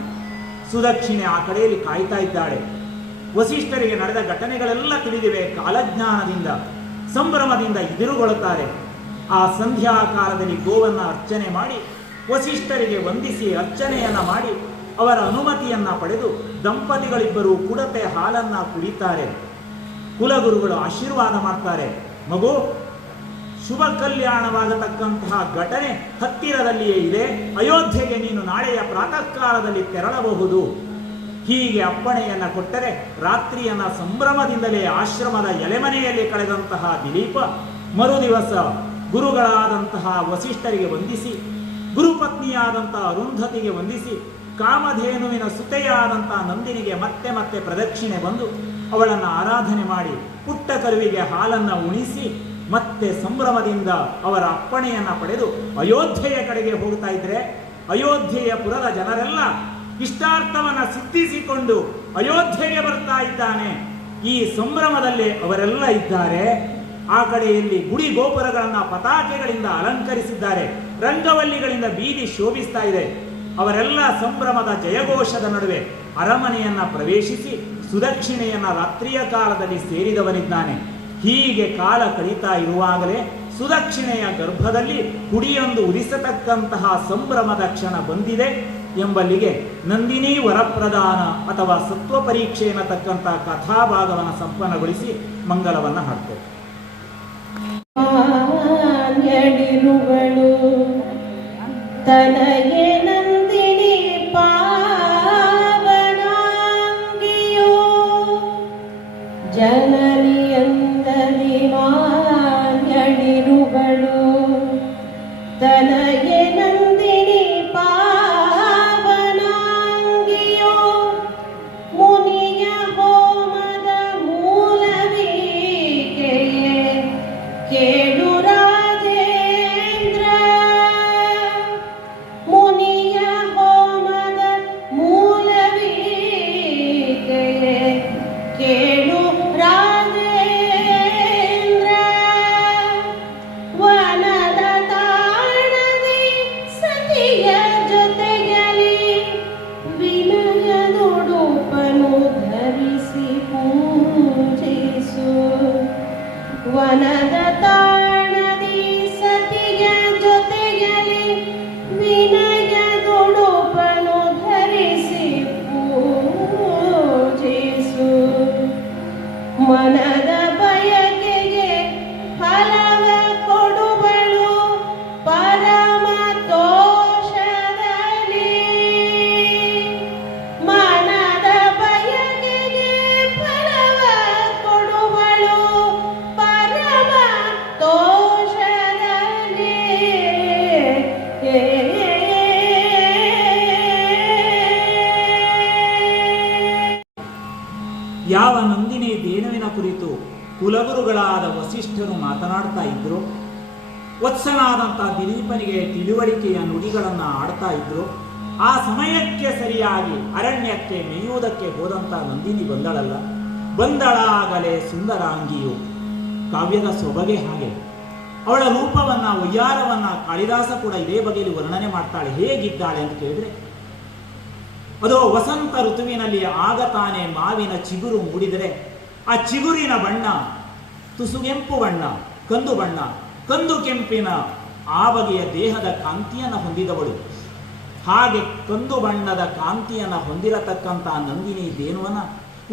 ಸುದಕ್ಷಿಣೆ ಆ ಕಡೆಯಲ್ಲಿ ಕಾಯ್ತಾ ಇದ್ದಾಳೆ. ವಸಿಷ್ಠರಿಗೆ ನಡೆದ ಘಟನೆಗಳೆಲ್ಲ ತಿಳಿದಿವೆ. ಕಾಲಜ್ಞಾನದಿಂದ ಸಂಭ್ರಮದಿಂದ ಎದುರುಗೊಳ್ಳುತ್ತಾರೆ. ಆ ಸಂಧ್ಯಾಕಾಲದಲ್ಲಿ ಗೋವನ್ನ ಅರ್ಚನೆ ಮಾಡಿ ವಸಿಷ್ಠರಿಗೆ ವಂದಿಸಿ ಅರ್ಚನೆಯನ್ನ ಮಾಡಿ ಅವರ ಅನುಮತಿಯನ್ನ ಪಡೆದು ದಂಪತಿಗಳಿಬ್ಬರು ಕುಡತೆ ಹಾಲನ್ನ ಕುಡಿತಾರೆ. ಕುಲಗುರುಗಳು ಆಶೀರ್ವಾದ ಮಾಡ್ತಾರೆ. ಮಗು, ಶುಭ ಕಲ್ಯಾಣವಾಗತಕ್ಕಂತಹ ಘಟನೆ ಹತ್ತಿರದಲ್ಲಿಯೇ ಇದೆ. ಅಯೋಧ್ಯೆಗೆ ನೀನು ನಾಳೆಯ ಪ್ರಾತಃ ಕಾಲದಲ್ಲಿ ತೆರಳಬಹುದು. ಹೀಗೆ ಅಪ್ಪಣೆಯನ್ನ ಕೊಟ್ಟರೆ ರಾತ್ರಿಯನ್ನ ಸಂಭ್ರಮದಿಂದಲೇ ಆಶ್ರಮದ ಎಲೆಮನೆಯಲ್ಲಿ ಕಳೆದಂತಹ ದಿಲೀಪ ಮರುದಿವಸ ಗುರುಗಳಾದಂತಹ ವಸಿಷ್ಠರಿಗೆ ವಂದಿಸಿ, ಗುರುಪತ್ನಿಯಾದಂತಹ ಅರುಂಧತಿಗೆ ವಂದಿಸಿ, ಕಾಮಧೇನುವಿನ ಸುತೆಯಾದಂತಹ ನಂದಿನಿಗೆ ಮತ್ತೆ ಮತ್ತೆ ಪ್ರದಕ್ಷಿಣೆ ಬಂದು ಅವಳನ್ನು ಆರಾಧನೆ ಮಾಡಿ ಪುಟ್ಟ ಕರುವಿಗೆ ಹಾಲನ್ನು ಉಣಿಸಿ ಮತ್ತೆ ಸಂಭ್ರಮದಿಂದ ಅವರ ಅಪ್ಪಣೆಯನ್ನ ಪಡೆದು ಅಯೋಧ್ಯೆಯ ಕಡೆಗೆ ಹೋಗ್ತಾ ಇದ್ರೆ ಅಯೋಧ್ಯೆಯ ಪುರದ ಜನರೆಲ್ಲ ಇಷ್ಟಾರ್ಥವನ್ನ ಸಿದ್ಧಿಸಿಕೊಂಡು ಅಯೋಧ್ಯೆಗೆ ಬರ್ತಾ ಇದ್ದಾನೆ. ಈ ಸಂಭ್ರಮದಲ್ಲೇ ಅವರೆಲ್ಲ ಇದ್ದಾರೆ. ಆ ಕಡೆಯಲ್ಲಿ ಗುಡಿ ಗೋಪುರಗಳನ್ನ ಪತಾಕೆಗಳಿಂದ ಅಲಂಕರಿಸಿದ್ದಾರೆ. ರಂಗವಲ್ಲಿಗಳಿಂದ ಬೀದಿ ಶೋಭಿಸ್ತಾ ಇದೆ. ಅವರೆಲ್ಲ ಸಂಭ್ರಮದ ಜಯಘೋಷದ ನಡುವೆ ಅರಮನೆಯನ್ನ ಪ್ರವೇಶಿಸಿ ಸುದಕ್ಷಿಣೆಯನ್ನ ರಾತ್ರಿಯ ಕಾಲದಲ್ಲಿ ಸೇರಿದವನಿದ್ದಾನೆ. ಹೀಗೆ ಕಾಲ ಕಳೀತಾ ಇರುವಾಗಲೇ ಸುದಕ್ಷಿಣೆಯ ಗರ್ಭದಲ್ಲಿ ಕುಡಿಯೊಂದು ಉದಿಸತಕ್ಕಂತಹ ಸಂಭ್ರಮದ ಕ್ಷಣ ಬಂದಿದೆ ಎಂಬಲ್ಲಿಗೆ ನಂದಿನಿ ವರಪ್ರದಾನ ಅಥವಾ ಸತ್ವ ಪರೀಕ್ಷೆ ಎನ್ನತಕ್ಕಂತಹ ಕಥಾಭಾಗವನ್ನು ಸಂಪನ್ನಗೊಳಿಸಿ ಮಂಗಲವನ್ನು ಹಾಡ್ತೇವೆ. ತನಗೆ ನಂದಿನಿ ಪಾವನಾಂಗಿಯೋ ಜನನಿಯಂದಲಿ ಮಾನ್ಯಡಿರುಗಳು. ತನಗೆ ನಂದಿನಿ ಪಾವನಾಂಗಿಯೋ ಮುನಿಯ ಹೋಮದ ಮೂಲವೀಕೆಯೇ ಕೇಳು ರಾಜೇಂದ್ರ. ಮುನಿಯ ಹೋಮದ ಮೂಲವೀಕೆಯೇ ಕೇಳು ರಾಜೇಂದ್ರ. ವನದ ತಾಣದಿ ಸತಿಯ ಜೊತೆಗಲಿ ವಿನಯದೊಡುಪನು ಧರಿಸಿ ಪೂಜಿಸು. ವನದ ತಾಣದಿ ಸತಿಯ ಜೊತೆಗಲಿ ವಿನಯದೊಡುಪನು ಧರಿಸಿ ಪೂಜಿಸು. ಮನದ ಬಯಕೆಗೆ ಫಲವ ಕೊಡುವಳು ಪರಮ ತೋಷದಲ್ಲಿ. ಮನದ ಬಯಕೆಗೆ ಫಲವ ಕೊಡುವಳು ಪರಮ ತೋಷದಲ್ಲಿ. ಯಾವ ನಂದಿನಿ ದೇನುವಿನ ಕುರಿತು ಕುಲಗುರುಗಳಾದ ವಸಿಷ್ಠರು ಮಾತನಾಡ್ತಾ ಇದ್ರು, ವತ್ಸನಾದಂತಹ ದಿಲೀಪನಿಗೆ ತಿಳುವಳಿಕೆಯ ನುಡಿಗಳನ್ನು ಆಡ್ತಾ ಇದ್ರು, ಆ ಸಮಯಕ್ಕೆ ಸರಿಯಾಗಿ ಅರಣ್ಯಕ್ಕೆ ಮೇಯುವುದಕ್ಕೆ ಹೋದಂತ ನಂದಿನಿ ಬಂದಳಲ್ಲ. ಬಂದಳಾಗಲೇ ಸುಂದರಾಂಗಿಯು. ಕಾವ್ಯದ ಸೊಬಗೆ ಹಾಗೆ. ಅವಳ ರೂಪವನ್ನ, ವಯ್ಯಾರವನ್ನ ಕಾಳಿದಾಸ ಕೂಡ ಇದೇ ಬಗೆಯಲ್ಲಿ ವರ್ಣನೆ ಮಾಡ್ತಾಳೆ. ಹೇಗಿದ್ದಾಳೆ ಅಂತ ಕೇಳಿದ್ರೆ, ಅದೋ ವಸಂತ ಋತುವಿನಲ್ಲಿ ಆಗ ತಾನೇ ಮಾವಿನ ಚಿಗುರು ಮೂಡಿದರೆ ಆ ಚಿಗುರಿನ ಬಣ್ಣ ತುಸುಗೆಂಪು ಬಣ್ಣ, ಕಂದು ಬಣ್ಣ, ಕಂದು ಕೆಂಪಿನ ಆ ಬಗೆಯ ದೇಹದ ಕಾಂತಿಯನ್ನು ಹೊಂದಿದವಳು. ಹಾಗೆ ಕಂದು ಬಣ್ಣದ ಕಾಂತಿಯನ್ನು ಹೊಂದಿರತಕ್ಕಂಥ ನಂದಿನಿ ದೇನುವನ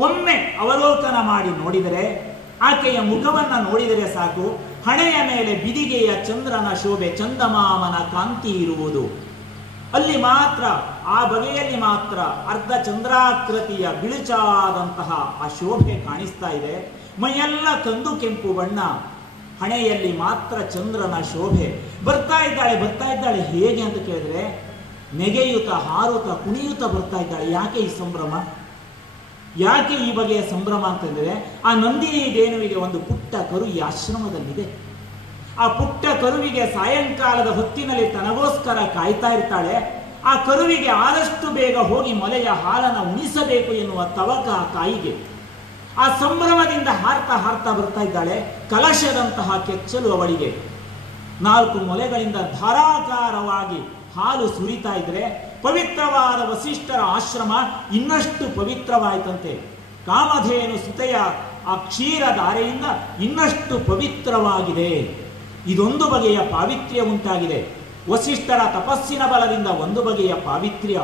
ಒಮ್ಮೆ ಅವಲೋಕನ ಮಾಡಿ ನೋಡಿದರೆ, ಆಕೆಯ ಮುಖವನ್ನು ನೋಡಿದರೆ ಸಾಕು, ಹಣೆಯ ಮೇಲೆ ಬಿದಿಗೆಯ ಚಂದ್ರನ ಶೋಭೆ, ಚಂದಮಾಮನ ಕಾಂತಿ ಇರುವುದು. ಅಲ್ಲಿ ಮಾತ್ರ, ಆ ಬಗೆಯಲ್ಲಿ ಮಾತ್ರ ಅರ್ಧ ಚಂದ್ರಾಕೃತಿಯ ಬಿಳುಚಾದಂತಹ ಆ ಶೋಭೆ ಕಾಣಿಸ್ತಾ ಇದೆ. ಮೈಯೆಲ್ಲ ಕಂದು ಕೆಂಪು ಬಣ್ಣ, ಹಣೆಯಲ್ಲಿ ಮಾತ್ರ ಚಂದ್ರನ ಶೋಭೆ. ಬರ್ತಾ ಇದ್ದಾಳೆ ಹೇಗೆ ಅಂತ ಕೇಳಿದ್ರೆ, ನೆಗೆಯುತ, ಹಾರುತ, ಕುಣಿಯುತ್ತ ಬರ್ತಾ ಇದ್ದಾಳೆ. ಯಾಕೆ ಈ ಸಂಭ್ರಮ? ಯಾಕೆ ಈ ಬಗೆಯ ಸಂಭ್ರಮ ಅಂತಂದ್ರೆ, ಆ ನಂದಿನಿ ದೇನುವಿಗೆ ಒಂದು ಪುಟ್ಟ ಕರು ಈ ಆಶ್ರಮದಲ್ಲಿದೆ. ಆ ಪುಟ್ಟ ಕರುವಿಗೆ ಸಾಯಂಕಾಲದ ಹೊತ್ತಿನಲ್ಲಿ ತನಗೋಸ್ಕರ ಕಾಯ್ತಾ ಇರ್ತಾಳೆ. ಆ ಕರುವಿಗೆ ಆದಷ್ಟು ಬೇಗ ಹೋಗಿ ಮೊಲೆಯ ಹಾಲನ್ನು ಉಣಿಸಬೇಕು ಎನ್ನುವ ತವಕ ಆ ತಾಯಿಗೆ. ಆ ಸಂಭ್ರಮದಿಂದ ಹಾರ್ತಾ ಬರ್ತಾ ಇದ್ದಾಳೆ. ಕಲಶದಂತಹ ಕೆಚ್ಚಲು ಅವಳಿಗೆ. 4 ಮೊಲೆಗಳಿಂದ ಧಾರಾಕಾರವಾಗಿ ಹಾಲು ಸುರಿತಾ ಇದ್ರೆ, ಪವಿತ್ರವಾದ ವಸಿಷ್ಠರ ಆಶ್ರಮ ಇನ್ನಷ್ಟು ಪವಿತ್ರವಾಯಿತಂತೆ. ಕಾಮಧೇನು ಸುತೆಯ ಆ ಕ್ಷೀರ ಧಾರೆಯಿಂದ ಇನ್ನಷ್ಟು ಪವಿತ್ರವಾಗಿದೆ. ಇದೊಂದು ಬಗೆಯ ಪಾವಿತ್ರ್ಯ ಉಂಟಾಗಿದೆ. ವಸಿಷ್ಠರ ತಪಸ್ಸಿನ ಬಲದಿಂದ ಒಂದು ಬಗೆಯ ಪಾವಿತ್ರ್ಯ.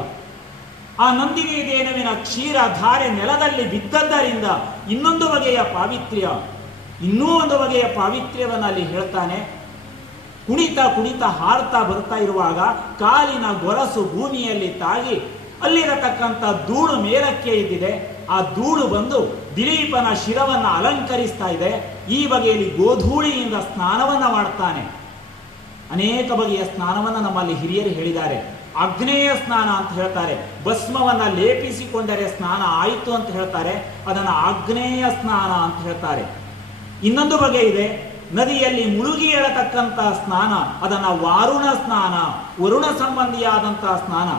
ಆ ನಂದಿನಿ ದೇನುವಿನ ಕ್ಷೀರ ಧಾರೆ ನೆಲದಲ್ಲಿ ಬಿದ್ದದ್ದರಿಂದ ಇನ್ನೊಂದು ಬಗೆಯ ಪಾವಿತ್ರ್ಯ. ಇನ್ನೂ ಒಂದು ಬಗೆಯ ಪಾವಿತ್ರ್ಯವನ್ನು ಅಲ್ಲಿ ಹೇಳ್ತಾನೆ. ಕುಣಿತ ಹಾರ್ತಾ ಬರ್ತಾ ಇರುವಾಗ ಕಾಲಿನ ಗೊರಸು ಭೂಮಿಯಲ್ಲಿ ತಾಗಿ ಅಲ್ಲಿರತಕ್ಕಂಥ ಧೂಳು ಮೇಲಕ್ಕೆ ಇದ್ದಿದೆ. ಆ ಧೂಳು ಬಂದು ದಿಲೀಪನ ಶಿರವನ್ನು ಅಲಂಕರಿಸ್ತಾ ಇದೆ. ಈ ಬಗೆಯಲ್ಲಿ ಗೋಧೂಳಿಯಿಂದ ಸ್ನಾನವನ್ನ ಮಾಡ್ತಾನೆ. ಅನೇಕ ಬಗೆಯ ಸ್ನಾನವನ್ನು ನಮ್ಮಲ್ಲಿ ಹಿರಿಯರು ಹೇಳಿದ್ದಾರೆ. ಆಗ್ನೇಯ ಸ್ನಾನ ಅಂತ ಹೇಳ್ತಾರೆ. ಭಸ್ಮವನ್ನ ಲೇಪಿಸಿಕೊಂಡರೆ ಸ್ನಾನ ಆಯಿತು ಅಂತ ಹೇಳ್ತಾರೆ. ಅದನ್ನು ಆಗ್ನೇಯ ಸ್ನಾನ ಅಂತ ಹೇಳ್ತಾರೆ. ಇನ್ನೊಂದು ಬಗೆ ಇದೆ, ನದಿಯಲ್ಲಿ ಮುಳುಗಿ ಎಳತಕ್ಕಂಥ ಸ್ನಾನ, ಅದನ್ನು ವಾರುಣ ಸ್ನಾನ, ವರುಣ ಸಂಬಂಧಿಯಾದಂತಹ ಸ್ನಾನ.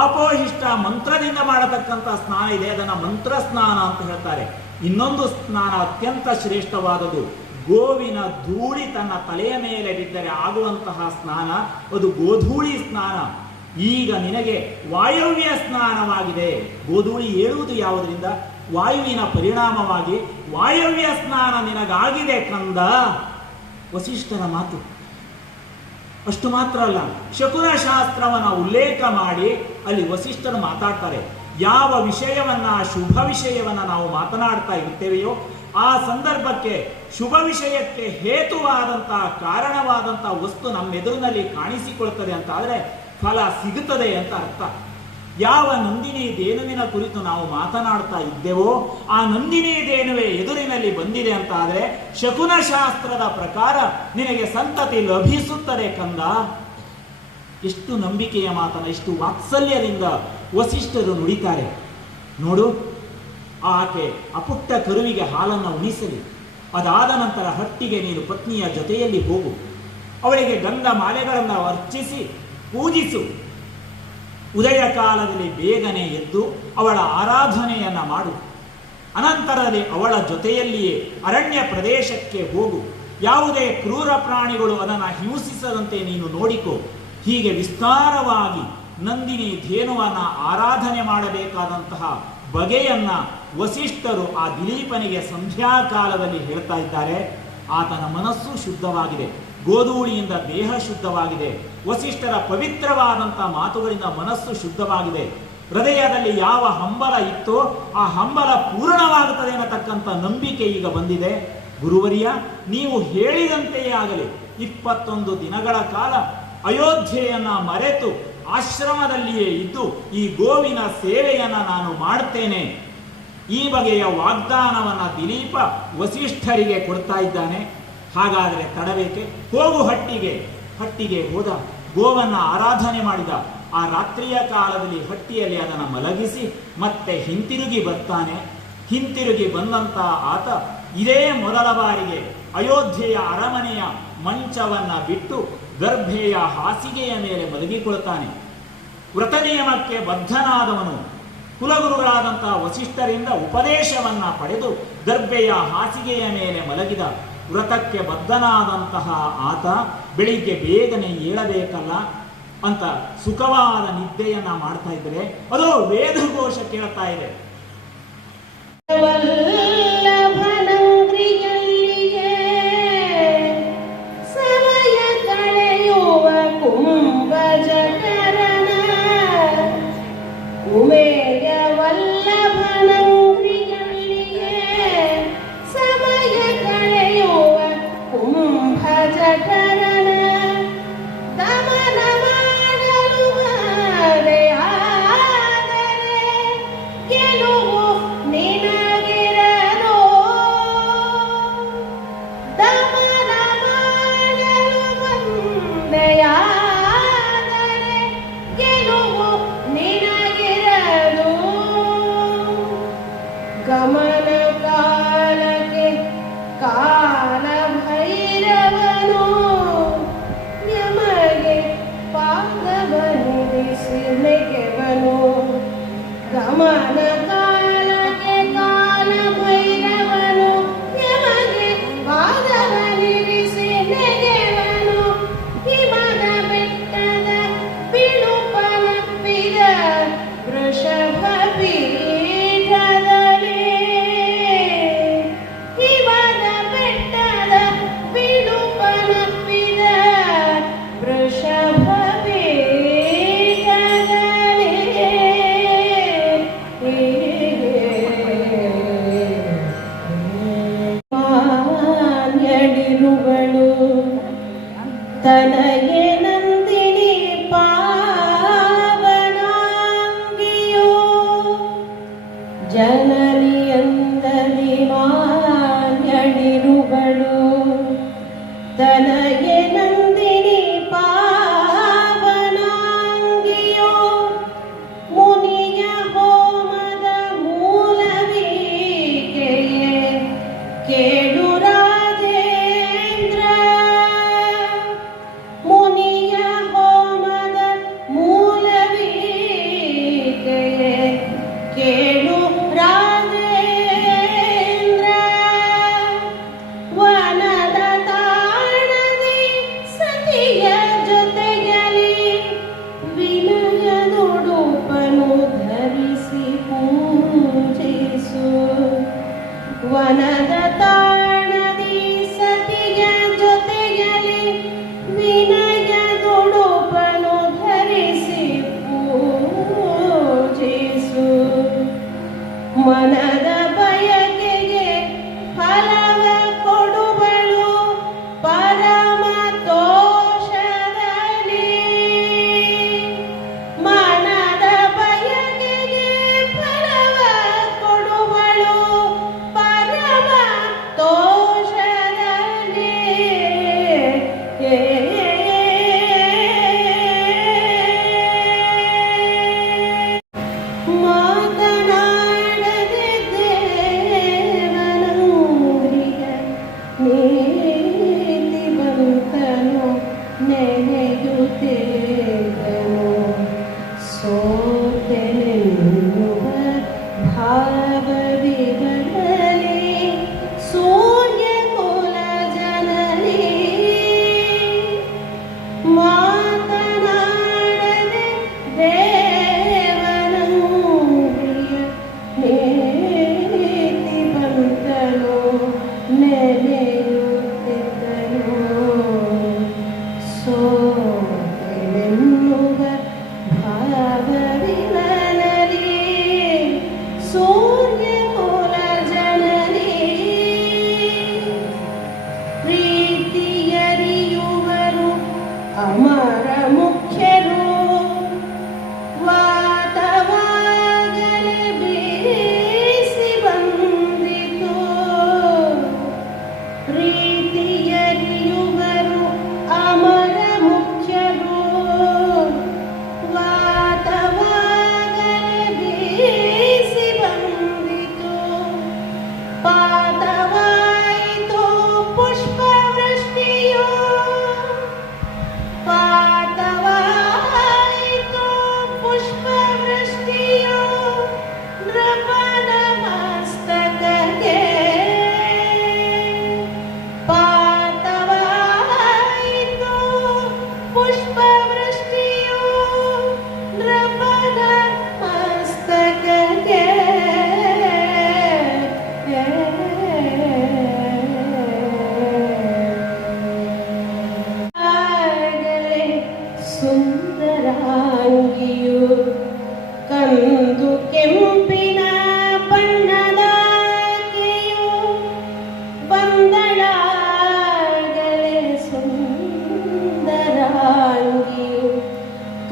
ಆಪೋಹಿಷ್ಟ ಮಂತ್ರದಿಂದ ಮಾಡತಕ್ಕಂಥ ಸ್ನಾನ ಇದೆ, ಅದನ್ನು ಮಂತ್ರ ಸ್ನಾನ ಅಂತ ಹೇಳ್ತಾರೆ. ಇನ್ನೊಂದು ಸ್ನಾನ ಅತ್ಯಂತ ಶ್ರೇಷ್ಠವಾದದ್ದು, ಗೋವಿನ ಧೂಳಿ ತನ್ನ ತಲೆಯ ಮೇಲೆ ಬಿದ್ದರೆ ಆಗುವಂತಹ ಸ್ನಾನ, ಅದು ಗೋಧೂಳಿ ಸ್ನಾನ. ಈಗ ನಿನಗೆ ವಾಯವ್ಯ ಸ್ನಾನವಾಗಿದೆ. ಗೋಧೂಳಿ ಏಳುವುದು ಯಾವುದರಿಂದ? ವಾಯುವಿನ ಪರಿಣಾಮವಾಗಿ ವಾಯವ್ಯ ಸ್ನಾನ ನಿನಗಾಗಿದೆ ಕಂದ. ವಸಿಷ್ಠರ ಮಾತು. ಅಷ್ಟು ಮಾತ್ರ ಅಲ್ಲ, ಶಕುನ ಶಾಸ್ತ್ರವನ್ನ ಉಲ್ಲೇಖ ಮಾಡಿ ಅಲ್ಲಿ ವಸಿಷ್ಠರು ಮಾತಾಡ್ತಾರೆ. ಯಾವ ವಿಷಯವನ್ನ, ಶುಭ ವಿಷಯವನ್ನ ನಾವು ಮಾತನಾಡ್ತಾ ಇರ್ತೇವೆಯೋ ಆ ಸಂದರ್ಭಕ್ಕೆ, ಶುಭ ವಿಷಯಕ್ಕೆ ಹೇತುವಾದಂತಹ ಕಾರಣವಾದಂತಹ ವಸ್ತು ನಮ್ಮೆದುರಿನಲ್ಲಿ ಕಾಣಿಸಿಕೊಳ್ತದೆ ಅಂತ ಆದರೆ ಫಲ ಸಿಗುತ್ತದೆ ಅಂತ ಅರ್ಥ. ಯಾವ ನಂದಿನಿ ದೇನುವಿನ ಕುರಿತು ನಾವು ಮಾತನಾಡ್ತಾ ಇದ್ದೇವೋ ಆ ನಂದಿನಿ ದೇನುವೆ ಎದುರಿನಲ್ಲಿ ಬಂದಿದೆ ಅಂತ ಆದರೆ ಶಕುನ ಶಾಸ್ತ್ರದ ಪ್ರಕಾರ ನಿನಗೆ ಸಂತತಿ ಲಭಿಸುತ್ತದೆ ಕಂದ. ಎಷ್ಟು ನಂಬಿಕೆಯ ಮಾತನ್ನ, ಎಷ್ಟು ವಾತ್ಸಲ್ಯದಿಂದ ವಸಿಷ್ಠರು ನುಡಿತಾರೆ ನೋಡು. ಆಕೆ ಅಪುಟ್ಟ ಕರುವಿಗೆ ಹಾಲನ್ನು ಉಣಿಸಲಿ. ಅದಾದ ನಂತರ ಹಟ್ಟಿಗೆ ನೀನು ಪತ್ನಿಯ ಜೊತೆಯಲ್ಲಿ ಹೋಗು. ಅವಳಿಗೆ ಗಂಧ ಮಾಲೆಗಳನ್ನು ಅರ್ಚಿಸಿ ಪೂಜಿಸು. ಉದಯ ಕಾಲದಲ್ಲಿ ಬೇಗನೆ ಎದ್ದು ಅವಳ ಆರಾಧನೆಯನ್ನ ಮಾಡು. ಅನಂತರದಲ್ಲಿ ಅವಳ ಜೊತೆಯಲ್ಲಿಯೇ ಅರಣ್ಯ ಪ್ರದೇಶಕ್ಕೆ ಹೋಗು. ಯಾವುದೇ ಕ್ರೂರ ಪ್ರಾಣಿಗಳು ಅದನ್ನು ಹಿಂಸಿಸದಂತೆ ನೀನು ನೋಡಿಕೋ. ಹೀಗೆ ವಿಸ್ತಾರವಾಗಿ ನಂದಿನಿ ಧೇನುವನ್ನ ಆರಾಧನೆ ಮಾಡಬೇಕಾದಂತಹ ಬಗೆಯನ್ನ ವಸಿಷ್ಠರು ಆ ದಿಲೀಪನಿಗೆ ಸಂಧ್ಯಾಕಾಲದಲ್ಲಿ ಹೇಳ್ತಾ ಇದ್ದಾರೆ. ಆತನ ಮನಸ್ಸು ಶುದ್ಧವಾಗಿದೆ, ಗೋಧೂಳಿಯಿಂದ ದೇಹ ಶುದ್ಧವಾಗಿದೆ. ವಸಿಷ್ಠರ ಪವಿತ್ರವಾದಂತಹ ಮಾತುಗಳಿಂದ ಮನಸ್ಸು ಶುದ್ಧವಾಗಿದೆ. ಹೃದಯದಲ್ಲಿ ಯಾವ ಹಂಬಲ ಇತ್ತೋ ಆ ಹಂಬಲ ಪೂರ್ಣವಾಗುತ್ತದೆ ಅನ್ನತಕ್ಕಂಥ ನಂಬಿಕೆ ಈಗ ಬಂದಿದೆ. ಗುರುವರಿಯ, ನೀವು ಹೇಳಿದಂತೆಯೇ ಆಗಲಿ. 21 ದಿನಗಳ ಕಾಲ ಅಯೋಧ್ಯೆಯನ್ನ ಮರೆತು ಆಶ್ರಮದಲ್ಲಿಯೇ ಇದ್ದು ಈ ಗೋವಿನ ಸೇವೆಯನ್ನ ನಾನು ಮಾಡ್ತೇನೆ. ಈ ಬಗೆಯ ವಾಗ್ದಾನವನ್ನ ದಿಲೀಪ ವಸಿಷ್ಠರಿಗೆ ಕೊಡ್ತಾ ಇದ್ದಾನೆ. ಹಾಗಾದರೆ ತಡಬೇಕೆ? ಹೋಗು ಹಟ್ಟಿಗೆ ಹೋದ, ಗೋವನ್ನ ಆರಾಧನೆ ಮಾಡಿದ. ಆ ರಾತ್ರಿಯ ಕಾಲದಲ್ಲಿ ಹಟ್ಟಿಯಲ್ಲಿ ಅದನ್ನು ಮಲಗಿಸಿ ಮತ್ತೆ ಹಿಂತಿರುಗಿ ಬರ್ತಾನೆ. ಹಿಂತಿರುಗಿ ಬಂದಂತ ಆತ ಇದೇ ಮೊದಲ ಬಾರಿಗೆ ಅಯೋಧ್ಯೆಯ ಅರಮನೆಯ ಮಂಚವನ್ನ ಬಿಟ್ಟು ಗರ್ಭೆಯ ಹಾಸಿಗೆಯ ಮೇಲೆ ಮಲಗಿಕೊಳ್ತಾನೆ. ವ್ರತ ನಿಯಮಕ್ಕೆ ಬದ್ಧನಾದವನು, ಕುಲಗುರುಗಳಾದಂತಹ ವಸಿಷ್ಠರಿಂದ ಉಪದೇಶವನ್ನ ಪಡೆದು ದರ್ಬೆಯ ಹಾಸಿಗೆಯ ಮೇಲೆ ಮಲಗಿದ. ವ್ರತಕ್ಕೆ ಬದ್ಧನಾದಂತಹ ಆತ ಬೆಳಿಗ್ಗೆ ಬೇಗನೆ ಏಳಬೇಕಲ್ಲ ಅಂತ ಸುಖವಾದ ನಿದ್ದೆಯನ್ನ ಮಾಡ್ತಾ ಇದ್ರೆ ಅದು ವೇದಘೋಷ ಕೇಳ್ತಾ ಇದೆ. ವಲ್ಲಭನಂಗ್ರಿಯಲ್ಲಿಯೇ ಸಮಯ ಕಳೆಯುವ ಕುಂಭಜಠರನ ಉಮೇಯ ವಲ್ಲಭನಂಗ್ರಿಯಲ್ಲಿಯೇ ಸಮಯ ಕಳೆಯುವ ಕುಂಭಜಠರನ ದಮನ ಮಾಡಲು ಮರೆಯಾದರೆ ಗೆಲುವು ನಿನಗಿರದು. ದಮನ ಮಾಡಲು ಬಂದೆಯಾದರೆ ಗೆಲುವು ನಿನಗಿರದು. ಗಮನ ಕಾಲಕ್ಕೆ ಕಾಲ ಭೈರವನು ಯಮಗೆ ಪಾದವನಿರಿಸಿ ನೆಗೆವನು. ಗಮನ ಕಾಲಕ್ಕೆ ಕಾಲ ಭೈರವನು ಯಮಗೆ ಪಾದವನಿರಿಸಿ ನೆಗೆವನು. ಹಿಮದ ಬೆಟ್ಟದ ಬಿಳುಪನಪ್ಪಿದ ವೃಷಭ ಪೀಠದಲ್ಲಿ ಹಿಮದ ಬೆಟ್ಟದ ಬಿಳುಪನಪ್ಪಿದ ವೃಷಭ ಮಾನ್ಯಡಿರುಗಳು ತನಗೆ ನಂದಿನಿ ಪಾವನಾಂಗಿಯೋ ಜನನಿಯಂದಲಿ ಮಾನ್ಯಡಿರುಗಳು ತನಗೆ ನಂದಿನಿ ಪಾವನಾಂಗಿಯೋ ಮುನಿಯ ಹೋಮದ ಮೂಲವೀಕೆಯೇ ಕೇಳು ರಾಜೇಂದ್ರ. ಮುನಿಯ ಹೋಮದ ಮೂಲವೀಕೆಯೇ ಕೇಳು ರಾಜೇಂದ್ರ. ವನದ ತಾಣದಿ ಸತಿಯ ಜೊತೆಗಲಿ ವಿನಯದೊಡುಪನು ಧರಿಸಿ ಪೂಜಿಸು. ವನದ ತಾಣದಿ ಸತಿಯ ಜೊತೆಗಲಿ ವಿನಯದೊಡುಪನು ಧರಿಸಿ ಪೂಜಿಸು. ಮನದ ಬಯಕೆಗೆ ಫಲವ ಕೊಡುವಳು ಪರಮ ತೋಷದಲ್ಲಿ. ಮನದ ಬಯಕೆಗೆ ಫಲವ ಕೊಡುವಳು ಪರಮ ತೋಷದಲ್ಲಿ. ಮಾತನಾಡದೆ ದೇವನಂಗ್ರಿಯ ನೀತಿವಂತನು ನೆನೆಯುತ್ತೇದನು. ಸೋತೆನೆನ್ನುವ ಭಾವವಿವರಲಿ ಸೂರ್ಯ ಕುಲ ಜನನಿ. ಮಾತನಾಡದೆ ದೇವನಂಗ್ರಿಯ ನೀತಿವಂತನು ನೆನೆಯುತ್ತಿದ್ದನು. ಸೋತೆನೆನ್ನುವ ಭಾವವಿವರಲಿ ಸೂರ್ಯ ಕುಲ ಜನನಿ. ಪ್ರೀತಿಯರಿಯುವರು ಅಮರ ಮುಖ್ಯರು ವಾತವಾಗಲೇ ಬೀಸಿ ಬಂದಿತು. ಪ್ರೀತಿಯರಿಯುವರು ಅಮರ ಮುಖ್ಯರು ವಾತವಾಗಲೇ ಬೀಸಿ ಬಂದಿತು. ಪಾತವಾಯಿತು ಪುಷ್ಪವೃಷ್ಟಿಯೋ ಪಾತವಾಯಿತು ಪುಷ್ಪವೃಷ್ಟಿಯೋ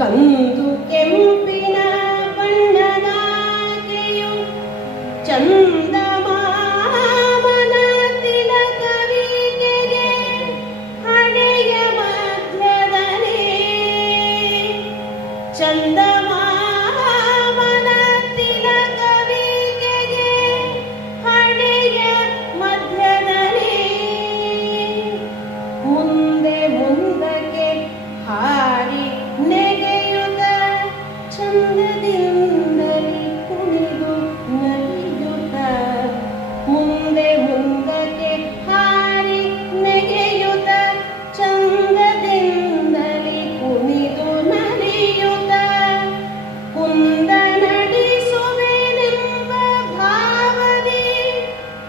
ಕಂದು ಕೆಂಪಿನ ಬಣ್ಣದಾಗೆಯು ಚಂದಮಾಮನ ತಿಲಕವಿಗೆಗೆ ಹಣೆಯ ಮಧ್ಯದಲ್ಲಿ ಚಂದಮಾಮನ ತಿಲಕವಿಗೆಗೆ ಹಣೆಯ ಮಧ್ಯದಲ್ಲಿ ಮುಂದೆ ಮುಂದಕ್ಕೆ ಹಾರಿ ನೆಗೆಯುತ್ತ ಚಂದದಿಂದಲಿ ಕುಣಿದು ನಲಿಯುತ್ತ ಮುಂದೆ ಮುಂದಕ್ಕೆ ಹಾರಿ ನೆಗೆಯುತ್ತ ಚಂದದಿಂದಲಿ ಕುಣಿದು ನಲಿಯುತ್ತ ಕುಂದ ನಡೆಸುವೆನೆಂಬ ಭಾವದಿ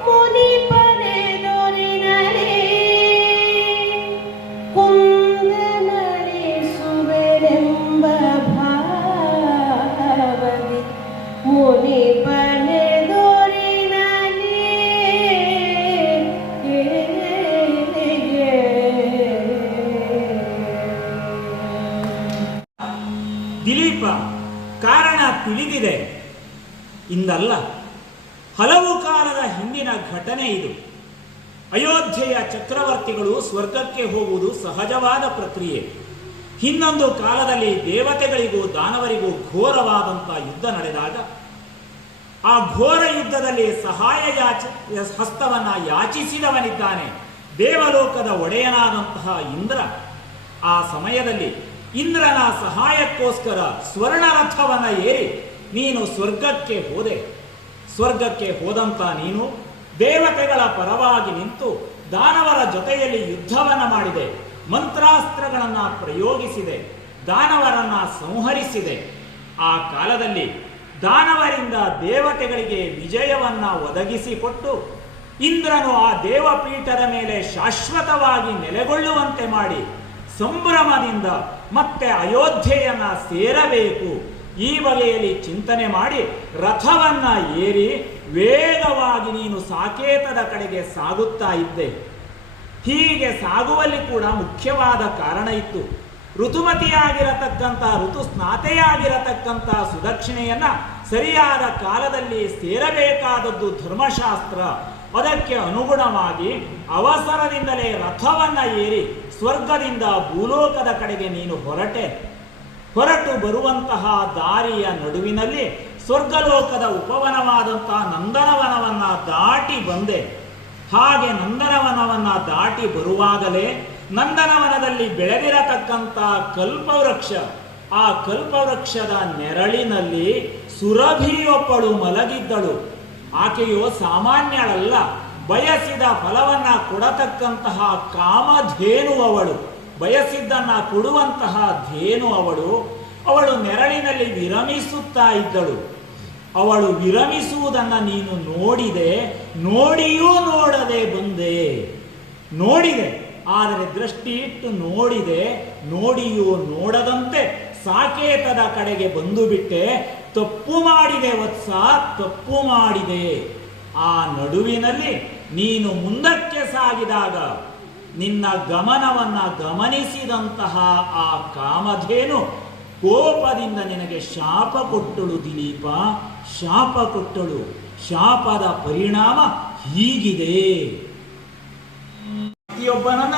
ಮುನಿಪನೆದುರಿನಲಿ ಕುಂದ ನಡೆಸುವೆನೆಂಬ ಭಾವದಿ ಮುನಿಪನೆದುರಿನಲಿ ದಿಲೀಪ, ಕಾರಣ ತಿಳಿದಿದೆ. ಇಂದಲ್ಲ, ಹಲವು ಕಾಲದ ಹಿಂದಿನ ಘಟನೆ ಇದು. ಅಯೋಧ್ಯೆಯ ಚಕ್ರವರ್ತಿಗಳು ಸ್ವರ್ಗಕ್ಕೆ ಹೋಗುವುದು ಸಹಜವಾದ ಪ್ರಕ್ರಿಯೆ. ಇನ್ನೊಂದು ಕಾಲದಲ್ಲಿ ದೇವತೆಗಳಿಗೂ ದಾನವರಿಗೂ ಘೋರವಾದಂಥ ಯುದ್ಧ ನಡೆದಾಗ ಆ ಘೋರ ಯುದ್ಧದಲ್ಲಿ ಸಹಾಯ ಹಸ್ತವನ್ನ ಯಾಚಿಸಿದವನಿದ್ದಾನೆ ದೇವಲೋಕದ ಒಡೆಯನಾದಂತಹ ಇಂದ್ರ. ಆ ಸಮಯದಲ್ಲಿ ಇಂದ್ರನ ಸಹಾಯಕ್ಕೋಸ್ಕರ ಸ್ವರ್ಣರಥವನ್ನ ಏರಿ ನೀನು ಸ್ವರ್ಗಕ್ಕೆ ಹೋದೆ. ಸ್ವರ್ಗಕ್ಕೆ ಹೋದಂತ ನೀನು ದೇವತೆಗಳ ಪರವಾಗಿ ನಿಂತು ದಾನವರ ಜೊತೆಯಲ್ಲಿ ಯುದ್ಧವನ್ನ ಮಾಡಿದೆ, ಮಂತ್ರಾಸ್ತ್ರಗಳನ್ನ ಪ್ರಯೋಗಿಸಿದೆ, ದಾನವರನ್ನ ಸಂಹರಿಸಿದೆ. ಆ ಕಾಲದಲ್ಲಿ ದಾನವರಿಂದ ದೇವತೆಗಳಿಗೆ ವಿಜಯವನ್ನ ಒದಗಿಸಿಕೊಟ್ಟು ಇಂದ್ರನು ಆ ದೇವಪೀಠದ ಮೇಲೆ ಶಾಶ್ವತವಾಗಿ ನೆಲೆಗೊಳ್ಳುವಂತೆ ಮಾಡಿ ಸಂಭ್ರಮದಿಂದ ಮತ್ತೆ ಅಯೋಧ್ಯೆಯನ್ನ ಸೇರಬೇಕು ಈ ಬಗೆಯಲ್ಲಿ ಚಿಂತನೆ ಮಾಡಿ ರಥವನ್ನ ಏರಿ ವೇಗವಾಗಿ ನೀನು ಸಾಕೇತದ ಕಡೆಗೆ ಸಾಗುತ್ತಾ ಇದ್ದೆ. ಹೀಗೆ ಸಾಗುವಲ್ಲಿ ಕೂಡ ಮುಖ್ಯವಾದ ಕಾರಣ ಇತ್ತು. ಋತುಮತಿಯಾಗಿರತಕ್ಕಂಥ ಋತುಸ್ನಾತೆಯಾಗಿರತಕ್ಕಂಥ ಸುದಕ್ಷಿಣೆಯನ್ನ ಸರಿಯಾದ ಕಾಲದಲ್ಲಿ ಸೇರಬೇಕಾದದ್ದು ಧರ್ಮಶಾಸ್ತ್ರ. ಅದಕ್ಕೆ ಅನುಗುಣವಾಗಿ ಅವಸರದಿಂದಲೇ ರಥವನ್ನ ಏರಿ ಸ್ವರ್ಗದಿಂದ ಭೂಲೋಕದ ಕಡೆಗೆ ನೀನು ಹೊರಟು ಬರುವಂತಹ ದಾರಿಯ ನಡುವಿನಲ್ಲಿ ಸ್ವರ್ಗಲೋಕದ ಉಪವನವಾದಂತಹ ನಂದನವನವನ್ನ ದಾಟಿ ಬಂದೆ. ಹಾಗೆ ನಂದನವನವನ್ನ ದಾಟಿ ಬರುವಾಗಲೇ ನಂದನವನದಲ್ಲಿ ಬೆಳೆದಿರತಕ್ಕಂಥ ಕಲ್ಪವೃಕ್ಷ, ಆ ಕಲ್ಪವೃಕ್ಷದ ನೆರಳಿನಲ್ಲಿ ಸುರಭಿಯೊಬ್ಬಳು ಮಲಗಿದ್ದಳು. ಆಕೆಯು ಸಾಮಾನ್ಯಳಲ್ಲ, ಬಯಸಿದ ಫಲವನ್ನ ಕೊಡತಕ್ಕಂತಹ ಕಾಮಧೇನು ಅವಳು, ಬಯಸಿದ್ದನ್ನ ಕೊಡುವಂತಹ ಧೇನು ಅವಳು. ಅವಳು ನೆರಳಿನಲ್ಲಿ ವಿರಮಿಸುತ್ತಾ ಇದ್ದಳು. ಅವಳು ವಿರಮಿಸುವುದನ್ನು ನೀನು ನೋಡಿದೆ, ನೋಡಿಯೂ ನೋಡದೆ ಬಂದೆ. ನೋಡಿದೆ, ಆದರೆ ದೃಷ್ಟಿ ಇಟ್ಟು ನೋಡಿದೆ, ನೋಡಿಯೂ ನೋಡದಂತೆ ಸಾಕೇತದ ಕಡೆಗೆ ಬಂದು ಬಿಟ್ಟೆ. ತಪ್ಪು ಮಾಡಿದೆ ವತ್ಸ, ತಪ್ಪು ಮಾಡಿದೆ. ಆ ನಡುವಿನಲ್ಲಿ ನೀನು ಮುಂದಕ್ಕೆ ಸಾಗಿದಾಗ ನಿನ್ನ ಗಮನವನ್ನ ಗಮನಿಸಿದಂತಹ ಆ ಕಾಮಧೇನು ಕೋಪದಿಂದ ನಿನಗೆ ಶಾಪ ಕೊಟ್ಟಳು ದಿಲೀಪ, ಶಾಪ ಕೊಟ್ಟಳು. ಶಾಪದ ಪರಿಣಾಮ ಹೀಗಿದೆ. ಪ್ರತಿಯೊಬ್ಬನನ್ನ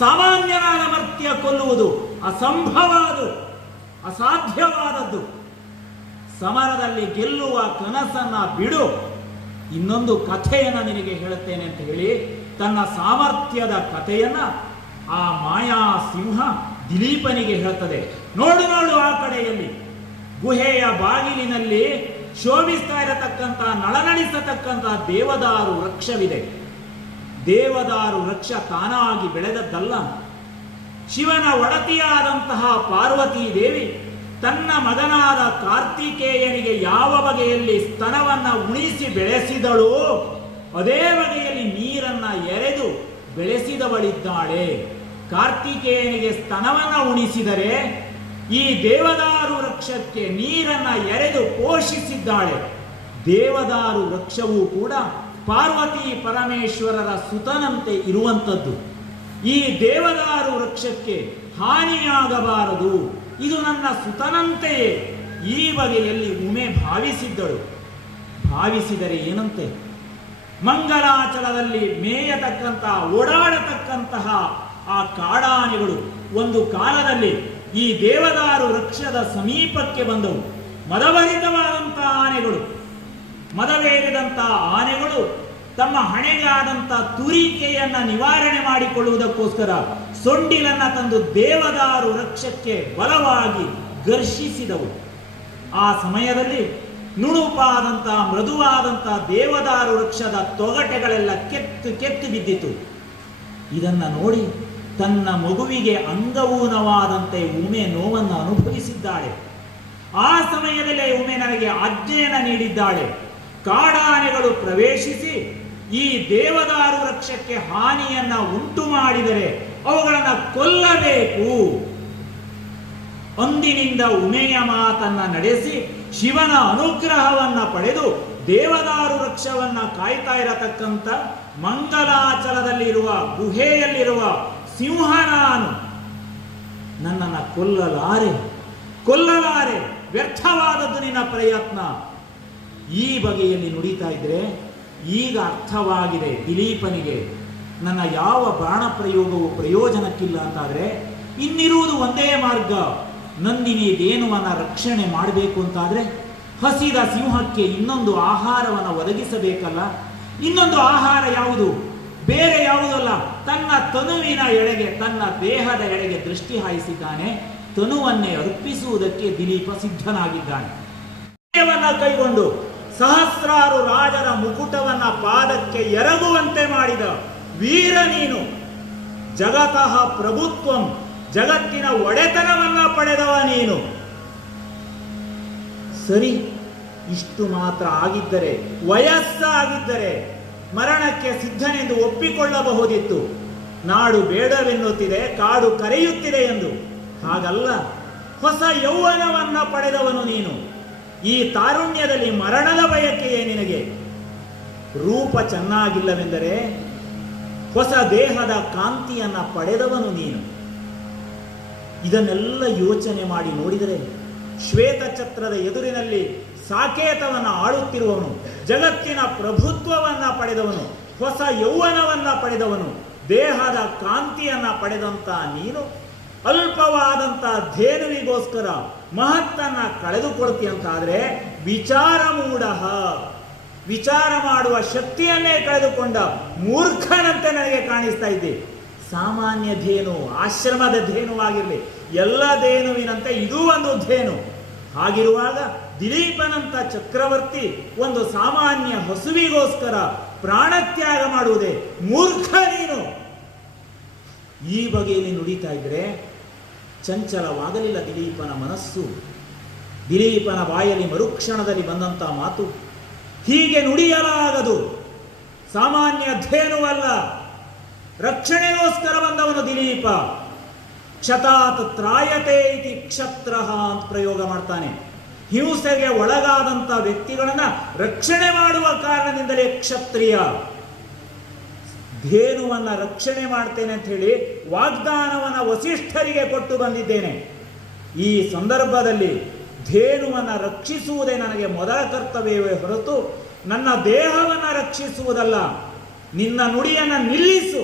ಸಾಮಾನ್ಯನಾದ ಮರ್ತ್ಯ ಕೊಲ್ಲುವುದು ಅಸಂಭವಾದು, ಅಸಾಧ್ಯವಾದದ್ದು. ಸಮರದಲ್ಲಿ ಗೆಲ್ಲುವ ಕನಸನ್ನ ಬಿಡು. ಇನ್ನೊಂದು ಕಥೆಯನ್ನ ನಿನಗೆ ಹೇಳುತ್ತೇನೆ ಅಂತ ಹೇಳಿ ತನ್ನ ಸಾಮರ್ಥ್ಯದ ಕಥೆಯನ್ನ ಆ ಮಾಯಾ ಸಿಂಹ ದಿಲೀಪನಿಗೆ ಹೇಳ್ತದೆ. ನೋಡು ನೋಡು, ಆ ಕಡೆಯಲ್ಲಿ ಗುಹೆಯ ಬಾಗಿಲಿನಲ್ಲಿ ಶೋಭಿಸ್ತಾ ಇರತಕ್ಕಂಥ ನಳನಳಿಸತಕ್ಕಂಥ ದೇವದಾರು ವೃಕ್ಷವಿದೆ. ದೇವದಾರು ವೃಕ್ಷ ತಾನಾಗಿ ಬೆಳೆದದ್ದಲ್ಲ. ಶಿವನ ಒಡತಿಯಾದಂತಹ ಪಾರ್ವತೀ ದೇವಿ ತನ್ನ ಮಗನಾದ ಕಾರ್ತಿಕೇಯನಿಗೆ ಯಾವ ಬಗೆಯಲ್ಲಿ ಸ್ತನವನ್ನ ಉಣಿಸಿ ಬೆಳೆಸಿದಳೋ ಅದೇ ಬಗೆಯಲ್ಲಿ ನೀರನ್ನ ಎರೆದು ಬೆಳೆಸಿದವಳಿದ್ದಾಳೆ. ಕಾರ್ತಿಕೇಯನಿಗೆ ಸ್ತನವನ್ನ ಉಣಿಸಿದರೆ ಈ ದೇವದಾರು ವೃಕ್ಷಕ್ಕೆ ನೀರನ್ನ ಎರೆದು ಪೋಷಿಸಿದ್ದಾಳೆ. ದೇವದಾರು ವೃಕ್ಷವೂ ಕೂಡ ಪಾರ್ವತಿ ಪರಮೇಶ್ವರರ ಸುತನಂತೆ ಇರುವಂಥದ್ದು. ಈ ದೇವದಾರು ವೃಕ್ಷಕ್ಕೆ ಹಾನಿಯಾಗಬಾರದು, ಇದು ನನ್ನ ಸುತನಂತೆಯೇ ಈ ಬಗೆಯಲ್ಲಿ ಉಮೆ ಭಾವಿಸಿದ್ದಳು. ಭಾವಿಸಿದರೆ ಏನಂತೆ, ಮಂಗಲಾಚಲದಲ್ಲಿ ಮೇಯತಕ್ಕಂತಹ ಓಡಾಡತಕ್ಕಂತಹ ಆ ಕಾಡಾನೆಗಳು ಒಂದು ಕಾಲದಲ್ಲಿ ಈ ದೇವದಾರು ವೃಕ್ಷದ ಸಮೀಪಕ್ಕೆ ಬಂದವು. ಮದಭರಿತವಾದಂತಹ ಆನೆಗಳು, ಮದವೇರಿದಂತಹ ಆನೆಗಳು ತಮ್ಮ ಹಣೆಗಾದಂತಹ ತುರಿಕೆಯನ್ನ ನಿವಾರಣೆ ಮಾಡಿಕೊಳ್ಳುವುದಕ್ಕೋಸ್ಕರ ಸೊಂಡಿಲನ್ನ ತಂದು ದೇವದಾರು ವೃಕ್ಷಕ್ಕೆ ಬಲವಾಗಿ ಘರ್ಷಿಸಿದವು. ಆ ಸಮಯದಲ್ಲಿ ನುಣುಪಾದಂತಹ ಮೃದುವಾದಂತಹ ದೇವದಾರು ವೃಕ್ಷದ ತೊಗಟೆಗಳೆಲ್ಲ ಕೆತ್ತು ಬಿದ್ದಿತು. ಇದನ್ನ ನೋಡಿ ತನ್ನ ಮಗುವಿಗೆ ಅಂಗವೂನವಾದಂತೆ ಉಮೆ ನೋವನ್ನು ಅನುಭವಿಸಿದ್ದಾಳೆ. ಆ ಸಮಯದಲ್ಲೇ ಉಮೆ ನನಗೆ ಆಜ್ಞೆಯನ್ನು ನೀಡಿದ್ದಾಳೆ. ಕಾಡಾನೆಗಳು ಪ್ರವೇಶಿಸಿ ಈ ದೇವದಾರು ವೃಕ್ಷಕ್ಕೆ ಹಾನಿಯನ್ನ ಉಂಟು ಮಾಡಿದರೆ ಅವುಗಳನ್ನು ಕೊಲ್ಲಬೇಕು. ಅಂದಿನಿಂದ ಉಮೆಯ ಮಾತನ್ನ ನಡೆಸಿ ಶಿವನ ಅನುಗ್ರಹವನ್ನ ಪಡೆದು ದೇವದಾರು ವೃಕ್ಷವನ್ನ ಕಾಯ್ತಾ ಇರತಕ್ಕಂಥ ಮಂಗಲಾಚಲದಲ್ಲಿರುವ ಗುಹೆಯಲ್ಲಿರುವ ಸಿಂಹ ನಾನು. ನನ್ನನ್ನು ಕೊಲ್ಲಲಾರೆ, ವ್ಯರ್ಥವಾದದ್ದು ನಿನ್ನ ಪ್ರಯತ್ನ. ಈ ಬಗೆಯಲ್ಲಿ ನುಡಿತಾ ಇದ್ರೆ ಈಗ ಅರ್ಥವಾಗಿದೆ ದಿಲೀಪನಿಗೆ, ನನ್ನ ಯಾವ ಬಾಣ ಪ್ರಯೋಗವು ಪ್ರಯೋಜನಕ್ಕಿಲ್ಲ ಅಂತಾದ್ರೆ ಇನ್ನಿರುವುದು ಒಂದೇ ಮಾರ್ಗ. ನಂದಿನಿ ಧೇನುವನ್ನ ರಕ್ಷಣೆ ಮಾಡಬೇಕು ಅಂತಾದ್ರೆ ಹಸಿದ ಸಿಂಹಕ್ಕೆ ಇನ್ನೊಂದು ಆಹಾರವನ್ನು ಒದಗಿಸಬೇಕಲ್ಲ. ಇನ್ನೊಂದು ಆಹಾರ ಯಾವುದು? ಬೇರೆ ಯಾವುದಲ್ಲ, ತನ್ನ ತನುವಿನ ಎಡೆಗೆ, ತನ್ನ ದೇಹದ ಎಡೆಗೆ ದೃಷ್ಟಿ ಹಾಯಿಸಿದ್ದಾನೆ. ತನುವನ್ನೇ ಅರ್ಪಿಸುವುದಕ್ಕೆ ದಿಲೀಪ ಸಿದ್ಧನಾಗಿದ್ದಾನೆ. ಕೈಗೊಂಡು ಸಹಸ್ರಾರು ರಾಜರ ಮುಕುಟವನ್ನ ಪಾದಕ್ಕೆ ಎರಗುವಂತೆ ಮಾಡಿದ ವೀರ ನೀನು. ಜಗತಃ ಪ್ರಭುತ್ವಂ, ಜಗತ್ತಿನ ಒಡೆತನವನ್ನ ಪಡೆದವ ನೀನು. ಸರಿ, ಇಷ್ಟು ಮಾತ್ರ ಆಗಿದ್ದರೆ, ವಯಸ್ಸಾಗಿದ್ದರೆ ಮರಣಕ್ಕೆ ಸಿದ್ಧನೆಂದು ಒಪ್ಪಿಕೊಳ್ಳಬಹುದಿತ್ತು. ನಾಡು ಬೇಡವೆನ್ನುತ್ತಿದೆ, ಕಾಡು ಕರೆಯುತ್ತಿದೆ ಎಂದು. ಹಾಗಲ್ಲ, ಹೊಸ ಯೌವನವನ್ನ ಪಡೆದವನು ನೀನು. ಈ ತಾರುಣ್ಯದಲ್ಲಿ ಮರಣದ ಬಯಕೆಯೇ ನಿನಗೆ. ರೂಪ ಚೆನ್ನಾಗಿಲ್ಲವೆಂದರೆ ಹೊಸ ದೇಹದ ಕಾಂತಿಯನ್ನ ಪಡೆದವನು ನೀನು. ಇದನ್ನೆಲ್ಲ ಯೋಚನೆ ಮಾಡಿ ನೋಡಿದರೆ ಶ್ವೇತಛತ್ರದ ಎದುರಿನಲ್ಲಿ ಸಾಕೇತವನ್ನ ಆಳುತ್ತಿರುವವನು, ಜಗತ್ತಿನ ಪ್ರಭುತ್ವವನ್ನ ಪಡೆದವನು, ಹೊಸ ಯೌವನವನ್ನ ಪಡೆದವನು, ದೇಹದ ಕಾಂತಿಯನ್ನ ಪಡೆದಂತ ನೀನು ಅಲ್ಪವಾದಂತ ಧೇನುವಿಗೋಸ್ಕರ ಮಹತ್ತನ್ನ ಕಳೆದುಕೊಳ್ತೀಯಂತಾದ್ರೆ ವಿಚಾರ ಮಾಡುವ ಶಕ್ತಿಯನ್ನೇ ಕಳೆದುಕೊಂಡ ಮೂರ್ಖನಂತೆ ನನಗೆ ಕಾಣಿಸ್ತಾ ಇದ್ದೆ. ಸಾಮಾನ್ಯ ಧೇನು, ಆಶ್ರಮದ ಧೇನುವಾಗಿರಲಿ, ಎಲ್ಲ ಧೇನುವಿನಂತೆ ಇದೂ ಒಂದು ಧೇನು. ಹಾಗಿರುವಾಗ ದಿಲೀಪನಂತ ಚಕ್ರವರ್ತಿ ಒಂದು ಸಾಮಾನ್ಯ ಹಸುವಿಗೋಸ್ಕರ ಪ್ರಾಣತ್ಯಾಗ ಮಾಡುವುದೇ? ಮೂರ್ಖ ನೀನು. ಈ ಬಗೆಯಲ್ಲಿ ನುಡಿತಾ ಇದ್ರೆ ಚಂಚಲವಾಗಲಿಲ್ಲ ದಿಲೀಪನ ಮನಸ್ಸು. ದಿಲೀಪನ ಬಾಯಲ್ಲಿ ಮರುಕ್ಷಣದಲ್ಲಿ ಬಂದಂತ ಮಾತು, ಹೀಗೆ ನುಡಿಯಲಾಗದು. ಸಾಮಾನ್ಯ ಧೇನುವಲ್ಲ, ರಕ್ಷಣೆಗೋಸ್ಕರ ಬಂದವನು ದಿಲೀಪ. ಕ್ಷತಾತ್ ತ್ರಾಯತೆ ಇತಿ ಕ್ಷತ್ರಃ ಅಂತ ಪ್ರಯೋಗ ಮಾಡ್ತಾನೆ. ಹಿಂಸೆಗೆ ಒಳಗಾದಂತ ವ್ಯಕ್ತಿಗಳನ್ನ ರಕ್ಷಣೆ ಮಾಡುವ ಕಾರಣದಿಂದಲೇ ಕ್ಷತ್ರಿಯ. ಧೇನುವನ್ನ ರಕ್ಷಣೆ ಮಾಡ್ತೇನೆ ಅಂತ ಹೇಳಿ ವಾಗ್ದಾನವನ್ನ ವಸಿಷ್ಠರಿಗೆ ಕೊಟ್ಟು ಬಂದಿದ್ದೇನೆ. ಈ ಸಂದರ್ಭದಲ್ಲಿ ಧೇನುವನ್ನ ರಕ್ಷಿಸುವುದೇ ನನಗೆ ಮೊದಲ ಕರ್ತವ್ಯವೇ ಹೊರತು ನನ್ನ ದೇಹವನ್ನ ರಕ್ಷಿಸುವುದಲ್ಲ. ನಿನ್ನ ನುಡಿಯನ್ನ ನಿಲ್ಲಿಸು.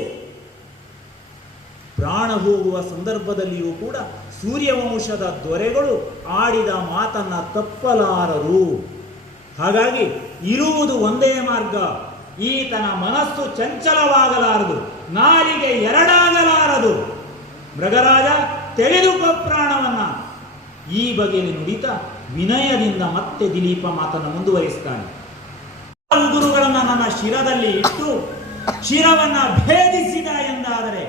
ಪ್ರಾಣ ಹೋಗುವ ಸಂದರ್ಭದಲ್ಲಿಯೂ ಕೂಡ ಸೂರ್ಯವಂಶದ ದೊರೆಗಳು ಆಡಿದ ಮಾತನ್ನ ತಪ್ಪಲಾರರು. ಹಾಗಾಗಿ ಇರುವುದು ಒಂದೇ ಮಾರ್ಗ. ಈತನ ಮನಸ್ಸು ಚಂಚಲವಾಗಲಾರದು, ನಾಲಿಗೆ ಎರಡಾಗಲಾರದು. ಮೃಗರಾಜ, ತೆಗೆದುಕೋ ಪ್ರಾಣವನ್ನ. ಈ ಬಗೆಯಲ್ಲಿ ನುಡಿತಾ ವಿನಯದಿಂದ ಮತ್ತೆ ದಿಲೀಪ ಮಾತನ್ನು ಮುಂದುವರಿಸ್ತಾನೆ. ಗುರುಗಳನ್ನ ನನ್ನ ಶಿರದಲ್ಲಿ ಇಟ್ಟು ಶಿರವನ್ನ ಭೇದಿಸಿದ ಎಂದಾದರೆ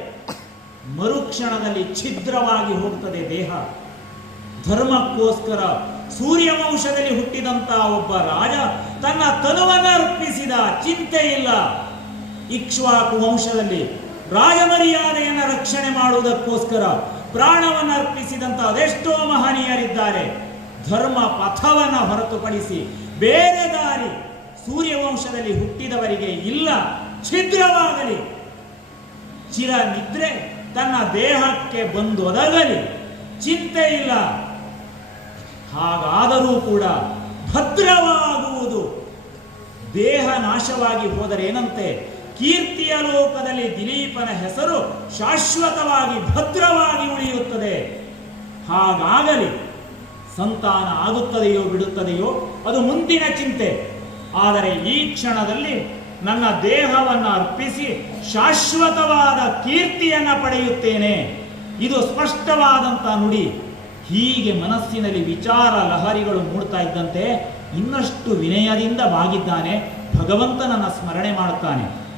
ಮರುಕ್ಷಣದಲ್ಲಿ ಛಿದ್ರವಾಗಿ ಹೋಗ್ತದೆ ದೇಹ. ಧರ್ಮಕ್ಕೋಸ್ಕರ ಸೂರ್ಯವಂಶದಲ್ಲಿ ಹುಟ್ಟಿದಂತಹ ಒಬ್ಬ ರಾಜ ತನ್ನ ತನುವನ್ನ ಅರ್ಪಿಸಿದ, ಚಿಂತೆ ಇಲ್ಲ. ಇಕ್ಷ್ವಾಕು ವಂಶದಲ್ಲಿ ರಾಜಮರ್ಯಾದೆಯನ್ನು ರಕ್ಷಣೆ ಮಾಡುವುದಕ್ಕೋಸ್ಕರ ಪ್ರಾಣವನ್ನು ಅರ್ಪಿಸಿದಂತ ಅದೆಷ್ಟೋ ಮಹನೀಯರಿದ್ದಾರೆ. ಧರ್ಮ ಪಥವನ್ನ ಹೊರತುಪಡಿಸಿ ಬೇರೆ ದಾರಿ ಸೂರ್ಯವಂಶದಲ್ಲಿ ಹುಟ್ಟಿದವರಿಗೆ ಇಲ್ಲ. ಛಿದ್ರವಾಗಲಿ, ಚಿರ ನಿದ್ರೆ ತನ್ನ ದೇಹಕ್ಕೆ ಬಂದೊದಗಲಿ. ಚಿಂತೆ ಇಲ್ಲ. ಹಾಗಾದರೂ ಕೂಡ ಭದ್ರವಾಗುವುದು. ದೇಹ ನಾಶವಾಗಿ ಹೋದರೇನಂತೆ, ಕೀರ್ತಿಯ ಲೋಕದಲ್ಲಿ ದಿಲೀಪನ ಹೆಸರು ಶಾಶ್ವತವಾಗಿ ಭದ್ರವಾಗಿ ಉಳಿಯುತ್ತದೆ. ಹಾಗಾಗಲಿ. ಸಂತಾನ ಆಗುತ್ತದೆಯೋ ಬಿಡುತ್ತದೆಯೋ ಅದು ಮುಂದಿನ ಚಿಂತೆ. ಆದರೆ ಈ ಕ್ಷಣದಲ್ಲಿ ನನ್ನ ದೇಹವನ್ನು ಅರ್ಪಿಸಿ ಶಾಶ್ವತವಾದ ಕೀರ್ತಿಯನ್ನು ಪಡೆಯುತ್ತೇನೆ. ಇದು ಸ್ಪಷ್ಟವಾದಂಥ ನುಡಿ. ಹೀಗೆ ಮನಸ್ಸಿನಲ್ಲಿ ವಿಚಾರ ಲಹರಿಗಳು ಮೂಡ್ತಾ ಇದ್ದಂತೆ ಇನ್ನಷ್ಟು ವಿನಯದಿಂದ ಬಾಗಿದ್ದಾನೆ. ಭಗವಂತನನ್ನು ಸ್ಮರಣೆ ಮಾಡುತ್ತಾನೆ.